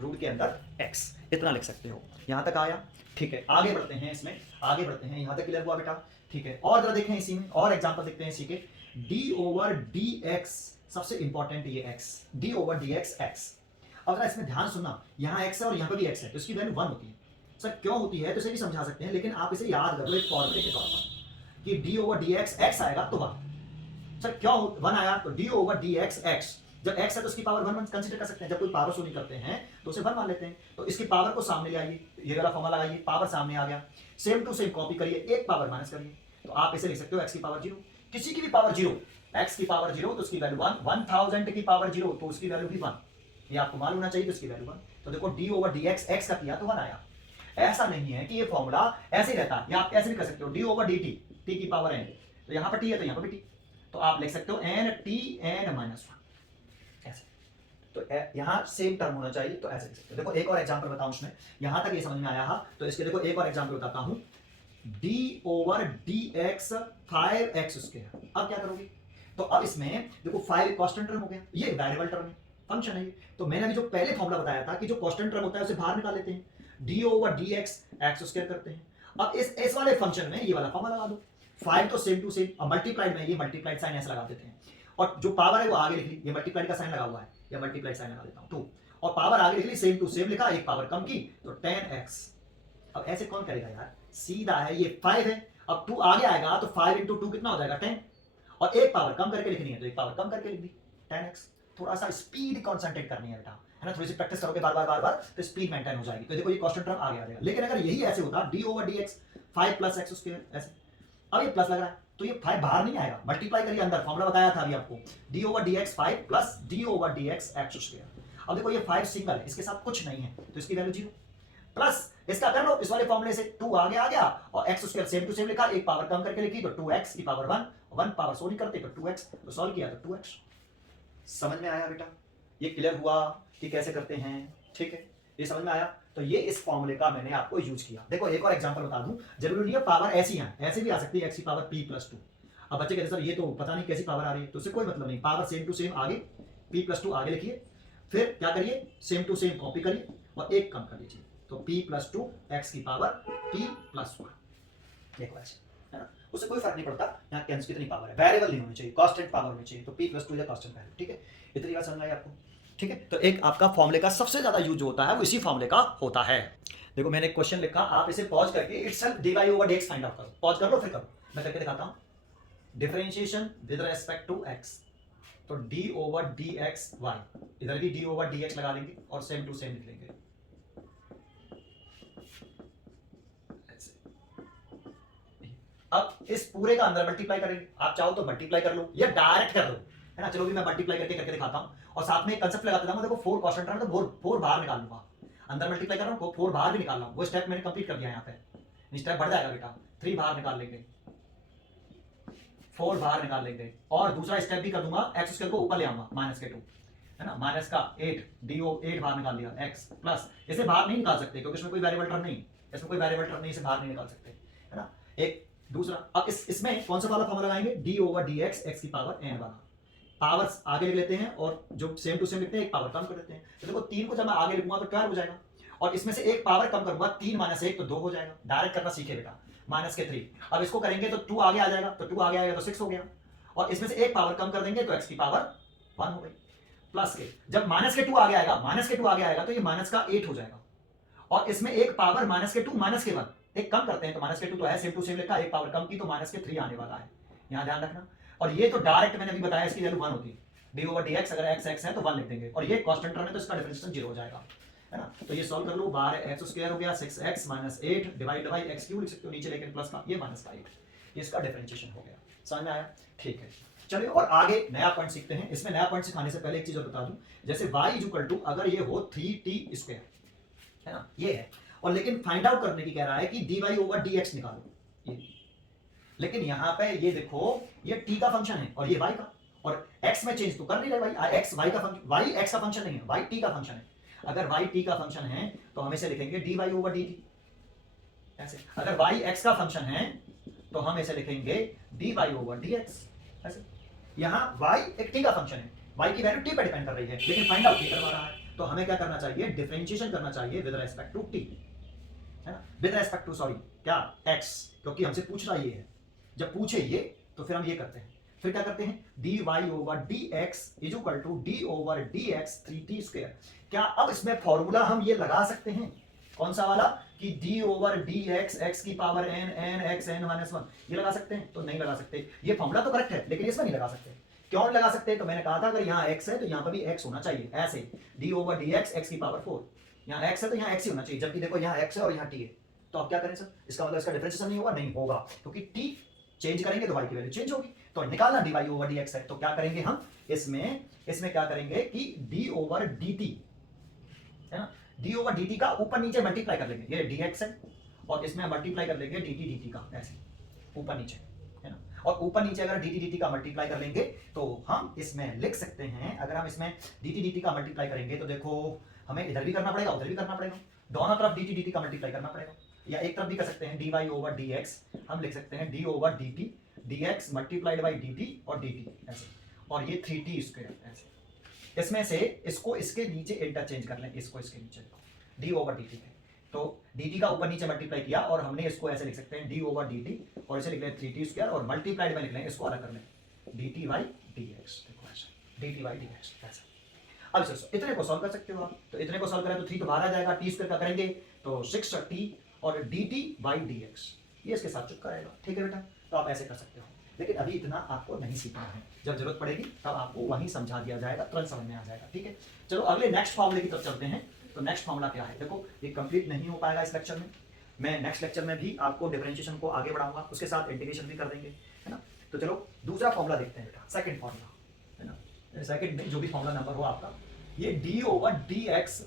रूट के अंदर एक्स, इतना लिख सकते हो। यहां तक आया, ठीक है, आगे बढ़ते हैं, इसमें आगे बढ़ते हैं, यहां तक क्लियर हुआ बेटा, ठीक है। और जरा देखें इसी में और एग्जांपल देखते हैं इसी के, डी ओवर डी एक्स, सबसे इंपॉर्टेंट ये x, D over d x x. अब जरा इसमें ध्यान सुनना, यहाँ एक्स है और यहाँ पे भी एक्स है, तो इसकी वैल्यू 1 होती है। सर क्यों होती है तो इसे भी समझा सकते हैं, लेकिन आप इसे याद कर लो एक फॉर्मूले के तौर पर कि D over d x x आएगा तो 1। सर क्यों 1 आया, तो d over d x x, जब x है तो उसकी पावर 1 कंसीडर कर सकते हैं, जब कोई पावर शो नहीं करते हैं तो उसे 1 मान लेते हैं, तो इसकी पावर को सामने ले आइए, ये वाला फॉर्मूला लगाइए, पावर सामने आ गया, सेम टू सेम कॉपी करिए, एक पावर माइनस करिए, तो आप इसे लिख सकते हो x की पावर 0, किसी की भी पावर 0, x की पावर 0 तो उसकी वैल्यू 1, 1000 की पावर 0 तो उसकी वैल्यू भी 1, ये आपको मालूम होना चाहिए, तो इसकी वैल्यू 1, तो देखो d ओवर dx x का किया तो 1 आया। ऐसा नहीं है कि ये फॉर्मूला ऐसे ही रहता है, या आप ऐसे भी कर सकते हो, d ओवर dt, t की पावर n, तो यहाँ पर t है तो यहाँ पर भी t, तो आप लिख सकते हो n t n -1 ऐसे, तो यहां सेम टर्म होना चाहिए, तो ऐसे लिख सकते हो। देखो एक और एग्जांपल बताऊं उसमें, यहां तक ये समझ में आया हा, तो इसके देखो एक और एग्जांपल बताता हूं, d ओवर dx 5x², अब क्या करोगे, तो अब इसमें देखो 5 कांस्टेंट टर्म हो गया, ये वेरिएबल टर्म है, फंक्शन है ये, तो मैंने अभी जो पहले फॉर्मूला बताया था कि जो कांस्टेंट टर्म होता है उसे बाहर निकाल लेते हैं, d ओवर dx x² करते हैं, अब इस वाले फंक्शन में ये वाला फॉर्मूला लगा दो, 5 तो सेम टू सेम, अब मल्टीप्लाइड में ये मल्टीप्लाइड साइन ऐसे लगा देते हैं, और जो पावर है वो आगे लिख ली, ये मल्टीप्लाइड का साइन लगा हुआ है, या मल्टीप्लाइड साइन लगा देता हूं 2, और पावर आगे लिख ली, सेम टू सेम लिखा, एक पावर कम की तो 10x। अब ऐसे कौन करेगा यार, सीधा है, ये 5 है, अब 2 आगे आएगा तो 5 × 2 कितना हो जाएगा 10, और एक पावर कम करके लिखनी है तो एक पावर कम करके लिख दी 10x। थोड़ा सा स्पीड कॉन्सेंट्रेट करनी है बेटा, है ना, थोड़ी सी प्रैक्टिस करोगे बार बार तो स्पीड मेंटेन हो जाएगी, तो देखो ये कांस्टेंट टर्म आगे आ जाएगा। लेकिन अगर यही ऐसे होता d ओवर dx 5 + x², ऐसे, अब ये प्लस लग रहा है तो ये 5 बाहर नहीं आएगा, मल्टीप्लाई करिए अंदर, फॉर्मूला बताया था अभी आपको, d over dx 5 + d over dx x²। अब देखो ये 5 सिंगल है, इसके साथ कुछ नहीं है तो इसकी वैल्यू 0, प्लस इसका कर लो इस वाले फॉर्मूले से, 2 आगे आ गया और x² सेम टू सेम लिखा, एक पावर कम करके लिखी तो 2x की पावर 1, 1 पावर सो नहीं करते तो 2x, तो सॉल्व किया तो 2x। समझ में आया बेटा, ये क्लियर हुआ कि कैसे करते हैं, ठीक है, ये समझ में आया। तो ये इस फॉर्मूले का मैंने आपको यूज किया। देखो एक और एग्जांपल बता दूं, जरूरी नहीं है पावर ऐसी है, ऐसे भी आ सकती है x की पावर p + 2। अब बच्चे कहते सर ये तो पता नहीं कैसी पावर आ रही है, तो उससे कोई मतलब नहीं, पावर सेम टू सेम आगे, p + 2 आगे लिखिए, फिर क्या करिए, सेम टू सेम कॉपी करिए और एक कम कर लीजिए, तो p + 2 x की पावर p + 1। देखो ऐसे, है ना, उससे कोई फर्क नहीं पड़ता यहाँ कैंस कितनी पावर है, वेरिएबल नहीं होनी चाहिए, कांस्टेंट पावर होनी चाहिए, तो p + 2 या कांस्टेंट वैल्यू, ठीक है, इतनी बात समझ आई आपको, ठीक है। तो एक आपका फॉर्मूले का सबसे ज्यादा यूज होता है वो इसी फॉर्मूले का होता है। देखो मैंने क्वेश्चन लिखा, आप इसे पॉज करके itself dy over dx find out करो, पॉज कर लो फिर करो, मैं करके दिखाता हूं। Differentiation with respect to x, तो d ओवर dx y, इधर भी d ओवर dx लगा लेंगे और सेम टू सेम लिख लेंगे, अब इस पूरे का अंदर मल्टीप्लाई करेंगे, आप चाहो तो मल्टीप्लाई कर लो या डायरेक्ट कर दो, है ना, चलो भी मैं मल्टीप्लाई करके दिखाता हूं, और साथ में एक कंसेप्ट लगाते जाऊंगा, देखो 4 कांस्टेंट है तो 4 बाहर निकाल लूंगा, अंदर मल्टीप्लाई कर रहा हूं 4 बाहर भी निकाल रहा हूं, वो स्टेप मैंने कंप्लीट कर दिया, यहां पे स्टेप बढ़ जाएगा बेटा, 3 बाहर निकाल लेंगे, 4 बाहर निकाल लेंगे, और दूसरा स्टेप भी कर दूंगा, x² को ऊपर ले आऊंगा -2, है ना, माइनस का 8 d 8 बाहर निकाल लिया, x प्लस, इसे बाहर नहीं निकाल सकते क्योंकि इसमें कोई वेरिएबल टर्म नहीं, इसमें कोई वेरिएबल टर्म नहीं, इसे बाहर नहीं निकाल सकते, है ना। एक दूसरा, अब इसमें कौन सा वाला फॉर्मूला लगाएंगे, d ओवर dx x की पावर n वाला, पावर्स आगे लिख लेते हैं और जो सेम टू सेम लिखते हैं एक पावर कम कर देते हैं, तो देखो 3 को जब मैं आगे लिखूंगा तो 12 हो जाएगा, और इसमें से एक पावर कम करूंगा, 3 - 1 तो 2 हो जाएगा, डायरेक्ट करना सीखे बेटा, -3, अब इसको करेंगे तो 2 आगे आ जाएगा, तो 2 आगे आएगा तो 6 हो गया, और इसमें से एक पावर कम कर देंगे तो x की पावर 1 हो गई, प्लस के जब -2 आगे आएगा, -2 आगे आएगा तो ये -8 हो जाएगा, और इसमें एक पावर -2 -1 एक कम करते हैं, तो -2 तो है सेम टू सेम लिखा, एक पावर कम की तो -3 आने वाला है, यहां ध्यान रखना। और ये तो डायरेक्ट मैंने अभी बताया इसकी वैल्यू 1 होती है, d ओवर dx, अगर x है तो 1 लिख देंगे, और ये कांस्टेंट टर्म है तो इसका डिफरेंशिएशन 0 हो जाएगा, है ना। तो ये सॉल्व कर लो, 12x² हो गया, 6x - 8 डिवाइड बाई x³ लिख सकते हो नीचे, लेकिन प्लस का ये -8, ये इसका डिफरेंशिएशन हो गया, समझ में आया, ठीक है। चलिए और आगे नया पॉइंट सीखते हैं। इसमें नया पॉइंट सिखाने से पहले एक चीज और बता दूं, जैसे y इज इक्वल टू अगर ये हो 3t स्क्वायर, है ना, ये है, और लेकिन फाइंड आउट करने की कह रहा है कि dy ओवर dx निकालो, ये। लेकिन यहां पे ये देखो ये t का फंक्शन है और ये y का, और x में चेंज तो कर नहीं रहे भाई, x y का फंक्शन, y x का फंक्शन नहीं है, y t का फंक्शन है। अगर y t का फंक्शन है तो हम इसे लिखेंगे dy ओवर dt, ऐसे। अगर y x का फंक्शन है तो हम इसे लिखेंगे dy ओवर dx, ऐसे। यहाँ y एक t का फंक्शन है, y की वैल्यू t पे डिपेंड कर रही है, लेकिन फाइंड आउट करवा रहा है, तो हमें क्या करना चाहिए, डिफरेंशिएशन करना चाहिए विद रेस्पेक्ट टू t, है ना, विद रेस्पेक्ट टू सॉरी क्या x, क्योंकि हमसे पूछ रहा ये है। जब पूछे ये तो फिर हम ये करते हैं, फिर क्या करते हैं, dy over dx is equal to d over dx 3t square. क्या अब इसमें फॉर्मूला हम ये लगा सकते हैं, कौन सा वाला, कि d ओवर dx x की power n n x n minus 1, ये लगा सकते हैं? तो नहीं लगा सकते। ये फॉर्मूला तो करेक्ट है लेकिन इसमें नहीं लगा सकते। क्यों नहीं लगा सकते? तो मैंने कहा था अगर यहाँ x है तो यहाँ पर भी x होना चाहिए, ऐसे d ओवर dx x की पावर 4, यहाँ x है तो यहाँ x ही होना चाहिए, जबकि देखो यहाँ x है और यहाँ t है, तो अब क्या करें सर, इसका मतलब इसका डिफरेंशिएशन नहीं होगा, नहीं होगा, क्योंकि t चेंज करेंगे तो y की वैल्यू चेंज होगी। तो निकालना dy ओवर dx है, तो क्या करेंगे हम इसमें क्या करेंगे कि d ओवर dt, है ना, d ओवर dt का ऊपर नीचे मल्टीप्लाई कर लेंगे, ये dx है और इसमें मल्टीप्लाई कर लेंगे dt का, ऐसे ऊपर नीचे, है ना, और ऊपर नीचे अगर dt का मल्टीप्लाई कर लेंगे तो हम इसमें लिख सकते हैं, अगर हम इसमें dt का मल्टीप्लाई करेंगे तो देखो हमें इधर भी करना पड़ेगा उधर भी करना पड़ेगा, दोनों तरफ dt का मल्टीप्लाई करना पड़ेगा, या एक तरफ भी कर सकते हैं dy ओवर dx, हम लिख सकते हैं d over dt dx multiplied by dt और dt, ऐसे, और ये 3t स्क्वायर, ऐसे। इसमें से इसको इसके नीचे इंटरचेंज कर लें, इसको इसके नीचे d ओवर dt है, तो dt का ऊपर नीचे मल्टीप्लाई किया और हमने इसको ऐसे लिख सकते हैं d ओवर dt, और इसे लिख लें 3t स्क्वायर, और मल्टीप्लाइड में लिख लें, इसको अलग कर लें dt बाई dx, देखो ऐसा dt बाई dx, ऐसा। अब सर इतने को सॉल्व कर सकते हो आप, तो इतने को सॉल्व करें तो 3 तो बाहर आ जाएगा, t स्क्वायर का करेंगे तो 6t और dt बाई dx, ये इसके साथ चिपका रहेगा, ठीक है बेटा, तो आप ऐसे कर सकते हो। लेकिन अभी इतना आपको नहीं सीखना है, जब जरूरत पड़ेगी तब आपको वहीं समझा दिया जाएगा, तुरंत समझ में आ जाएगा, ठीक है। चलो अगले नेक्स्ट फॉर्मूले की तरफ चलते हैं। तो नेक्स्ट फॉर्मूला क्या है, देखो ये कंप्लीट नहीं हो पाएगा इस लेक्चर में, मैं नेक्स्ट लेक्चर में भी आपको डिफरेंशिएशन को आगे बढ़ाऊंगा, उसके साथ इंटीग्रेशन भी कर देंगे, है ना। तो चलो दूसरा फॉर्मूला देखते हैं बेटा, सेकंड फॉर्मूला, है ना, सेकंड में जो भी फॉर्मूला नंबर हो आपका, ये d over dx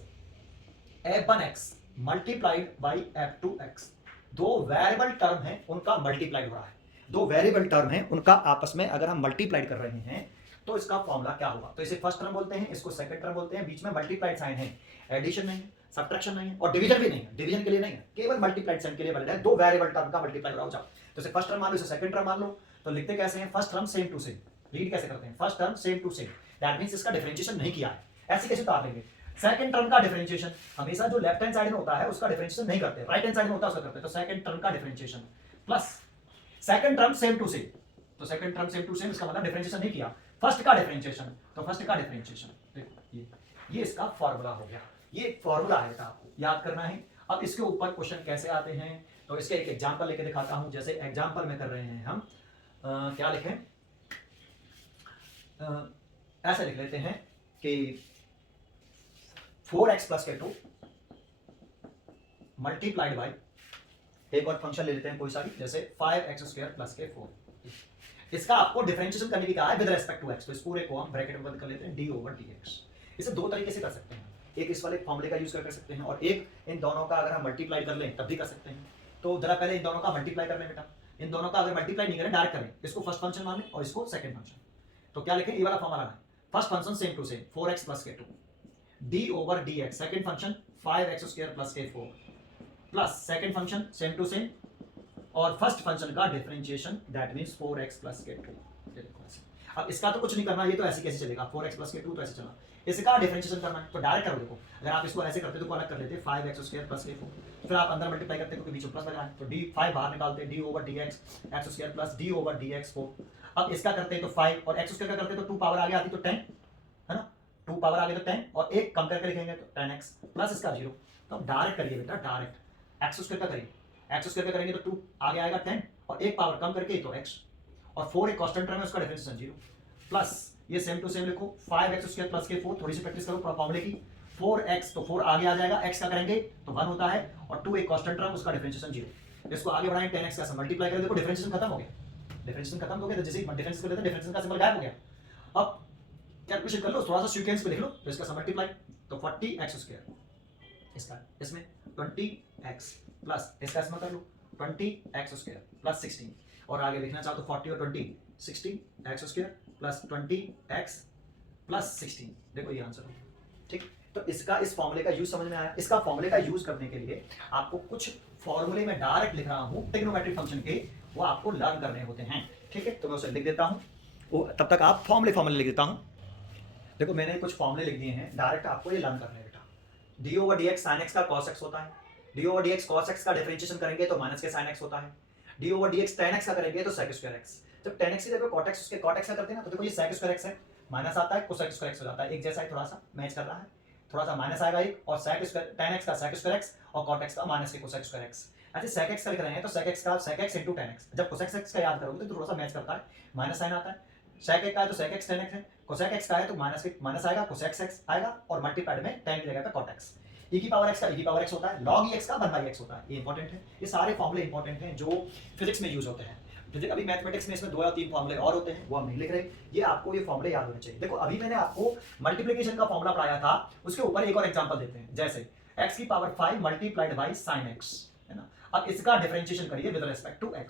f1x multiplied by f2x, दो वेरिएबल टर्म है उनका मल्टीप्लाइड हो रहा है, दो वेरिएबल टर्म है उनका आपस में अगर हम मल्टीप्लाइड कर रहे हैं तो इसका फॉर्मूला क्या होगा, तो इसे फर्स्ट टर्म बोलते हैं, इसको सेकंड टर्म बोलते हैं, बीच में मल्टीप्लाइड साइन है, एडिशन नहीं है, सब्ट्रैक्शन नहीं है और डिवीजन भी नहीं है, डिवीजन के लिए नहीं है, केवल मल्टीप्लाइड साइन के लिए बन रहा है, दो वेरिएबल टर्म का मल्टीप्लाई हो रहा हो जाओ, तो इसे फर्स्ट टर्म मान लो, इसे सेकंड टर्म मान लो, तो लिखते कैसे हैं, first term same to same, read कैसे करते हैं, first term same to same, that means इसका डिफरेंशिएशन नहीं किया है, ऐसे कैसे उतार लेंगे। सेकंड टर्म का डिफरेंशिएशन हमेशा जो लेफ्ट हैंड साइड में होता है उसका डिफरेंशिएशन नहीं करते, राइट हैंड साइड में होता है उसका करते हैं, तो सेकंड टर्म का differentiation plus second term same to same, तो second term same to same इसका मतलब डिफरेंशिएशन नहीं किया, फर्स्ट का डिफरेंशिएशन, तो फर्स्ट का डिफरेंशिएशन, देखो ये इसका फार्मूला हो गया, ये एक फार्मूला है, आपको याद करना है। अब इसके ऊपर क्वेश्चन कैसे आते हैं, तो इसके एक एग्जांपल लेके दिखाता हूं, जैसे एग्जांपल में कर रहे हैं हम, क्या लिखें, ऐसे लिख लेते हैं कि 4x प्लस के 2 मल्टीप्लाइड बाई, एक और फंक्शन ले लेते हैं कोई सा भी, जैसे 5x स्क्वायर प्लस के 4, इसका आपको डिफरेंशिएशन करने की कहा है विद रेस्पेक्ट टू x, तो इस पूरे को हम ब्रैकेट में बंद कर लेते हैं d ओवर dx। इसे दो तरीके से कर सकते हैं, एक इस वाले फॉर्मूले का यूज कर सकते हैं और एक इन दोनों का अगर हम मल्टीप्लाई कर लें तब भी कर सकते हैं। तो जरा पहले इन दोनों का मल्टीप्लाई कर लें बेटा, इन दोनों का अगर मल्टीप्लाई नहीं करें डायरेक्ट करें, इसको फर्स्ट फंक्शन मान लें और इसको सेकंड फंक्शन, तो क्या लिखें, ये वाला फॉर्मूला है, first function same to same 4x plus के 2 d over dx, second function 5x square plus के 4 plus second function same to same और फर्स्ट फंक्शन का differentiation that means 4x plus के 2। अब इसका तो कुछ नहीं करना, ये तो ऐसे कैसे चलेगा, 4x प्लस के 2 तो ऐसे चला, इसका डिफरेंशिएशन करना है तो डायरेक्ट करो, देखो अगर आप इसको ऐसे करते तो अलग कर लेते 5x स्क्वायर प्लस के 4, फिर आप अंदर मल्टीप्लाई करते क्योंकि बीच में प्लस लगा है, तो d5 बाहर निकालते d over dx x square plus d over dx 4, अब इसका करते तो 5 और x स्क्वायर का करते तो 2 पावर आगे आती तो 10, है ना, 2 पावर आगे तो 10 और एक कम करके लिखेंगे तो 10x प्लस इसका 0, तो अब डायरेक्ट करिए बेटा, डायरेक्ट x स्क्वायर का करिए, x स्क्वायर का करेंगे तो 2 आगे आएगा 10 और एक पावर कम करके तो x, और 4 एक कांस्टेंट टर्म है उसका डिफरेंशिएशन 0 प्लस ये सेम टू सेम लिखो 5x स्क्वायर प्लस के 4, थोड़ी सी प्रैक्टिस करो फॉर्मूले की, 4x तो 4 आगे आ जाएगा, x का करेंगे तो 1 होता है और 2 एक कांस्टेंट टर्म उसका डिफरेंशिएशन 0, इसको आगे बढ़ाएं 10x का मल्टीप्लाई करें, देखो डिफरेंशिएशन खत्म हो गया, डिफरेंशिएशन खत्म हो गया, तो जैसे ही डिफरेंस को लेते हैं डिफरेंशिएशन का सिंबल गायब हो गया। अब कैलकुलेशन कर लो, थोड़ा सा सीक्वेंस को देख लो, तो इसका सम मल्टीप्लाई, तो 40x², इसका इसमें 20x प्लस इसका इसमें कर लो 20x² प्लस 16, और आगे लिखना चाहो तो 40 और 20 16x² प्लस 20x प्लस 16। देखो ये आंसर हो, ठीक। तो इसका इस फॉर्मूले का यूज समझ में आया। इसका फॉर्मूले का यूज करने के लिए आपको कुछ फॉर्मूले में डायरेक्ट लिख रहा हूं ट्रिग्नोमेट्रिक फंक्शन के, वो आपको लर्न करने होते हैं, ठीक है। तो मैं उसे लिख देता हूं, वो तब तक आप फॉर्मूले लिख देता हूं। देखो मैंने कुछ फॉर्मूले लिख दिए हैं, डायरेक्ट आपको ये लर्न करने हैं बेटा। d/dx sin x का cos x होता है, d/dx cos x का डिफरेंशिएशन करेंगे तो माइनस के sin x होता है, d/dx tan x का करेंगे तो sec² x। जब tan x की जगह cot x उसके cot x का करते हैं ना, तो देखो ये sec² x है, माइनस आता है cosec² x हो जाता है, एक जैसा है, थोड़ा सा मैच कर रहा है, थोड़ा सा माइनस आएगा एक, और tan x का sec² x और cot x का माइनस के cosec² x। अच्छा sec x का लिख रहे हैं तो sec x का sec x into tan x, जब cosec x का याद करोगे तो थोड़ा सा मैच करता है, माइनस साइन आता है, sec x का है तो sec x tan x है, cosec x का है तो माइनस आएगा, cosec x आएगा, और मल्टीप्लाइड में tan की जगह पे cot x। e की पावर x का e की पावर x होता है, log x का 1/x होता है। ये इंपॉर्टेंट है, ये सारे फॉर्मूले इंपॉर्टेंट हैं जो फिजिक्स में यूज होते हैं। फिजिक्स अभी मैथमेटिक्स में इसमें 2 या 3 फॉर्मूले और होते हैं, वो हम नहीं लिख रहे, ये आपको ये फॉर्मूले याद होने चाहिए। देखो अभी मैंने आपको मल्टीप्लिकेशन का फॉर्मूला पढ़ाया था, उसके ऊपर एक और एग्जांपल देते हैं, जैसे x की power 5 multiplied by sin x, है ना। अब इसका डिफरेंशिएशन करिए विद रिस्पेक्ट टू x,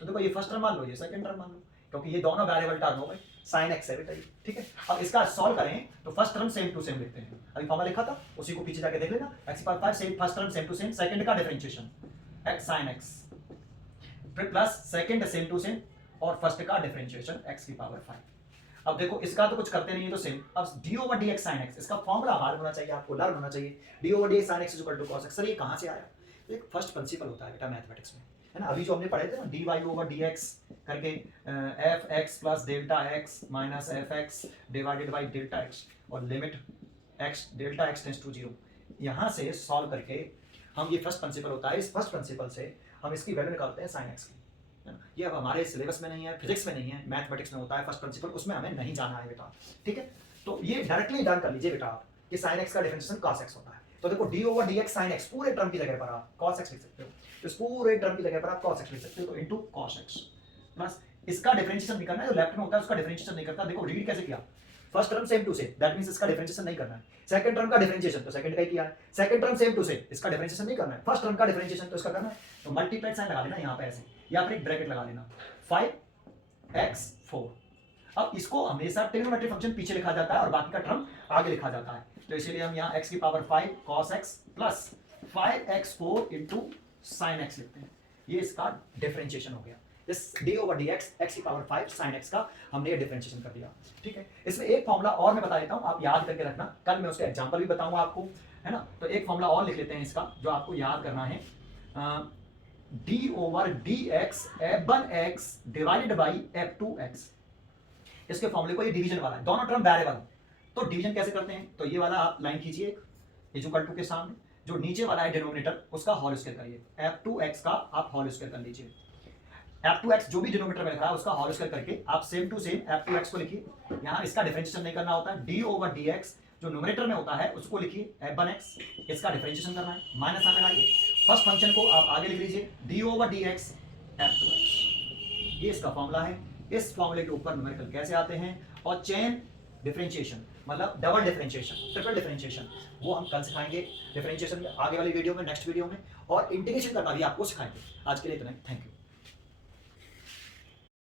तो देखो ये फर्स्ट टर्म मान लो, ये सेकंड टर्म मान लो, क्योंकि ये दोनों वेरिएबल टर्म हो गए, sin x है बेटा ये, ठीक है। अब इसका सॉल्व करें तो first term same to same लिखते हैं, अभी फॉर्मूला लिखा था उसी को पीछे जाके देख लेना, x की power 5 same first term same to same, second का differentiation x sin x plus second same to same और फर्स्ट का डिफरेंशिएशन x की पावर 5। अब देखो इसका तो कुछ करते नहीं है तो सेम, अब d/dx sin x, इसका फॉर्मूला हमारा होना चाहिए, आपको लर्न होना चाहिए, d/dx sin x cos x। Sir ये कहां से आया? तो एक फर्स्ट प्रिंसिपल होता है बेटा मैथमेटिक्स में, है ना। अभी जो हमने पढ़े थे ना dy/dx करके fx plus delta x minus fx divided by delta x और limit x delta x tends to 0, यहां से सॉल्व करके हम, ये फर्स्ट प्रिंसिपल होता है, इस फर्स्ट प्रिंसिपल से हम इसकी वैल्यू निकालते हैं sin x की, है ना। ये अब हमारे सिलेबस में नहीं है, फिजिक्स में नहीं है, मैथमेटिक्स में होता है फर्स्ट प्रिंसिपल, उसमें हमें नहीं जाना है बेटा, ठीक है। तो ये डायरेक्टली डन कर लीजिए बेटा आप कि sin x का डिफरेंशिएशन cos x होता है। तो देखो d/dx sin x पूरे टर्म की जगह पर आप cos x लिख सकते हो, तो इस पूरे टर्म की जगह पर आप cos x लिख सकते हो, तो इनटू cos x प्लस इसका डिफरेंशिएशन नहीं करना है, जो लेफ्ट में होता है उसका डिफरेंशिएशन नहीं करता। देखो रीड कैसे किया, first term same to same, that means इसका डिफरेंशिएशन नहीं करना है, सेकंड टर्म का डिफरेंशिएशन तो सेकंड का ही किया है, second term same to same, इसका डिफरेंशिएशन नहीं करना है, फर्स्ट टर्म का डिफरेंशिएशन तो इसका करना है, तो मल्टीप्लाई साइन लगा देना यहाँ पे ऐसे, या फिर एक ब्रैकेट लगा देना 5x4। अब इसको हमेशा ट्रिग्नोमेट्रिक फंक्शन पीछे लिखा जाता है और बाकी का टर्म आगे लिखा जाता है, तो इसीलिए हम यहाँ x की power 5 cos x plus 5x4 into sine x लिखते हैं, ये इसका डिफरेंशिएशन हो गया। इस d/dx x की पावर 5 sin x का हमने ये डिफरेंशिएशन कर दिया, ठीक है। इसमें एक फॉर्मूला और मैं बता देता हूँ, आप याद करके रखना, कल मैं उसका एग्जांपल भी बताऊंगा आपको, है ना। तो एक फॉर्मूला और लिख लेते हैं इसका, जो आपको याद करना है, d/dx f1x divided by f2x। इसके फॉर्मूले को, ये डिवीजन वाला है, दोनों टर्म वेरिएबल, तो डिवीजन कैसे करते हैं, तो ये वाला आप लाइन खींचिए इक्वल टू के सामने, जो नीचे वाला है डिनोमिनेटर उसका होल स्क्वायर करिए, f2x का आप होल स्क्वायर कर लीजिए, f2x जो भी डिनोमिनेटर में लिखा है उसका होल स्क्वायर करके आप सेम टू सेम f2x को लिखिए, यहाँ इसका डिफरेंशिएशन नहीं करना होता है, d/dx जो न्यूमरेटर में होता है उसको लिखिए f1x, इसका डिफरेंशिएशन करना है, माइनस आने लगाइए, फर्स्ट फंक्शन को आप आगे लिख लीजिए d/dx f2x, ये इसका फॉर्मूला है। इस फॉर्मूले के ऊपर न्यूमेरिकल कैसे आते हैं, और चेन डिफरेंशिएशन मतलब डबल डिफरेंशिएशन, ट्रिपल डिफरेंशिएशन, वो हम कल सिखाएंगे डिफरेंशिएशन में, आगे वाली वीडियो में, नेक्स्ट वीडियो में, और इंटीग्रेशन करना भी आपको सिखाएंगे। आज के लिए इतना ही, थैंक यू।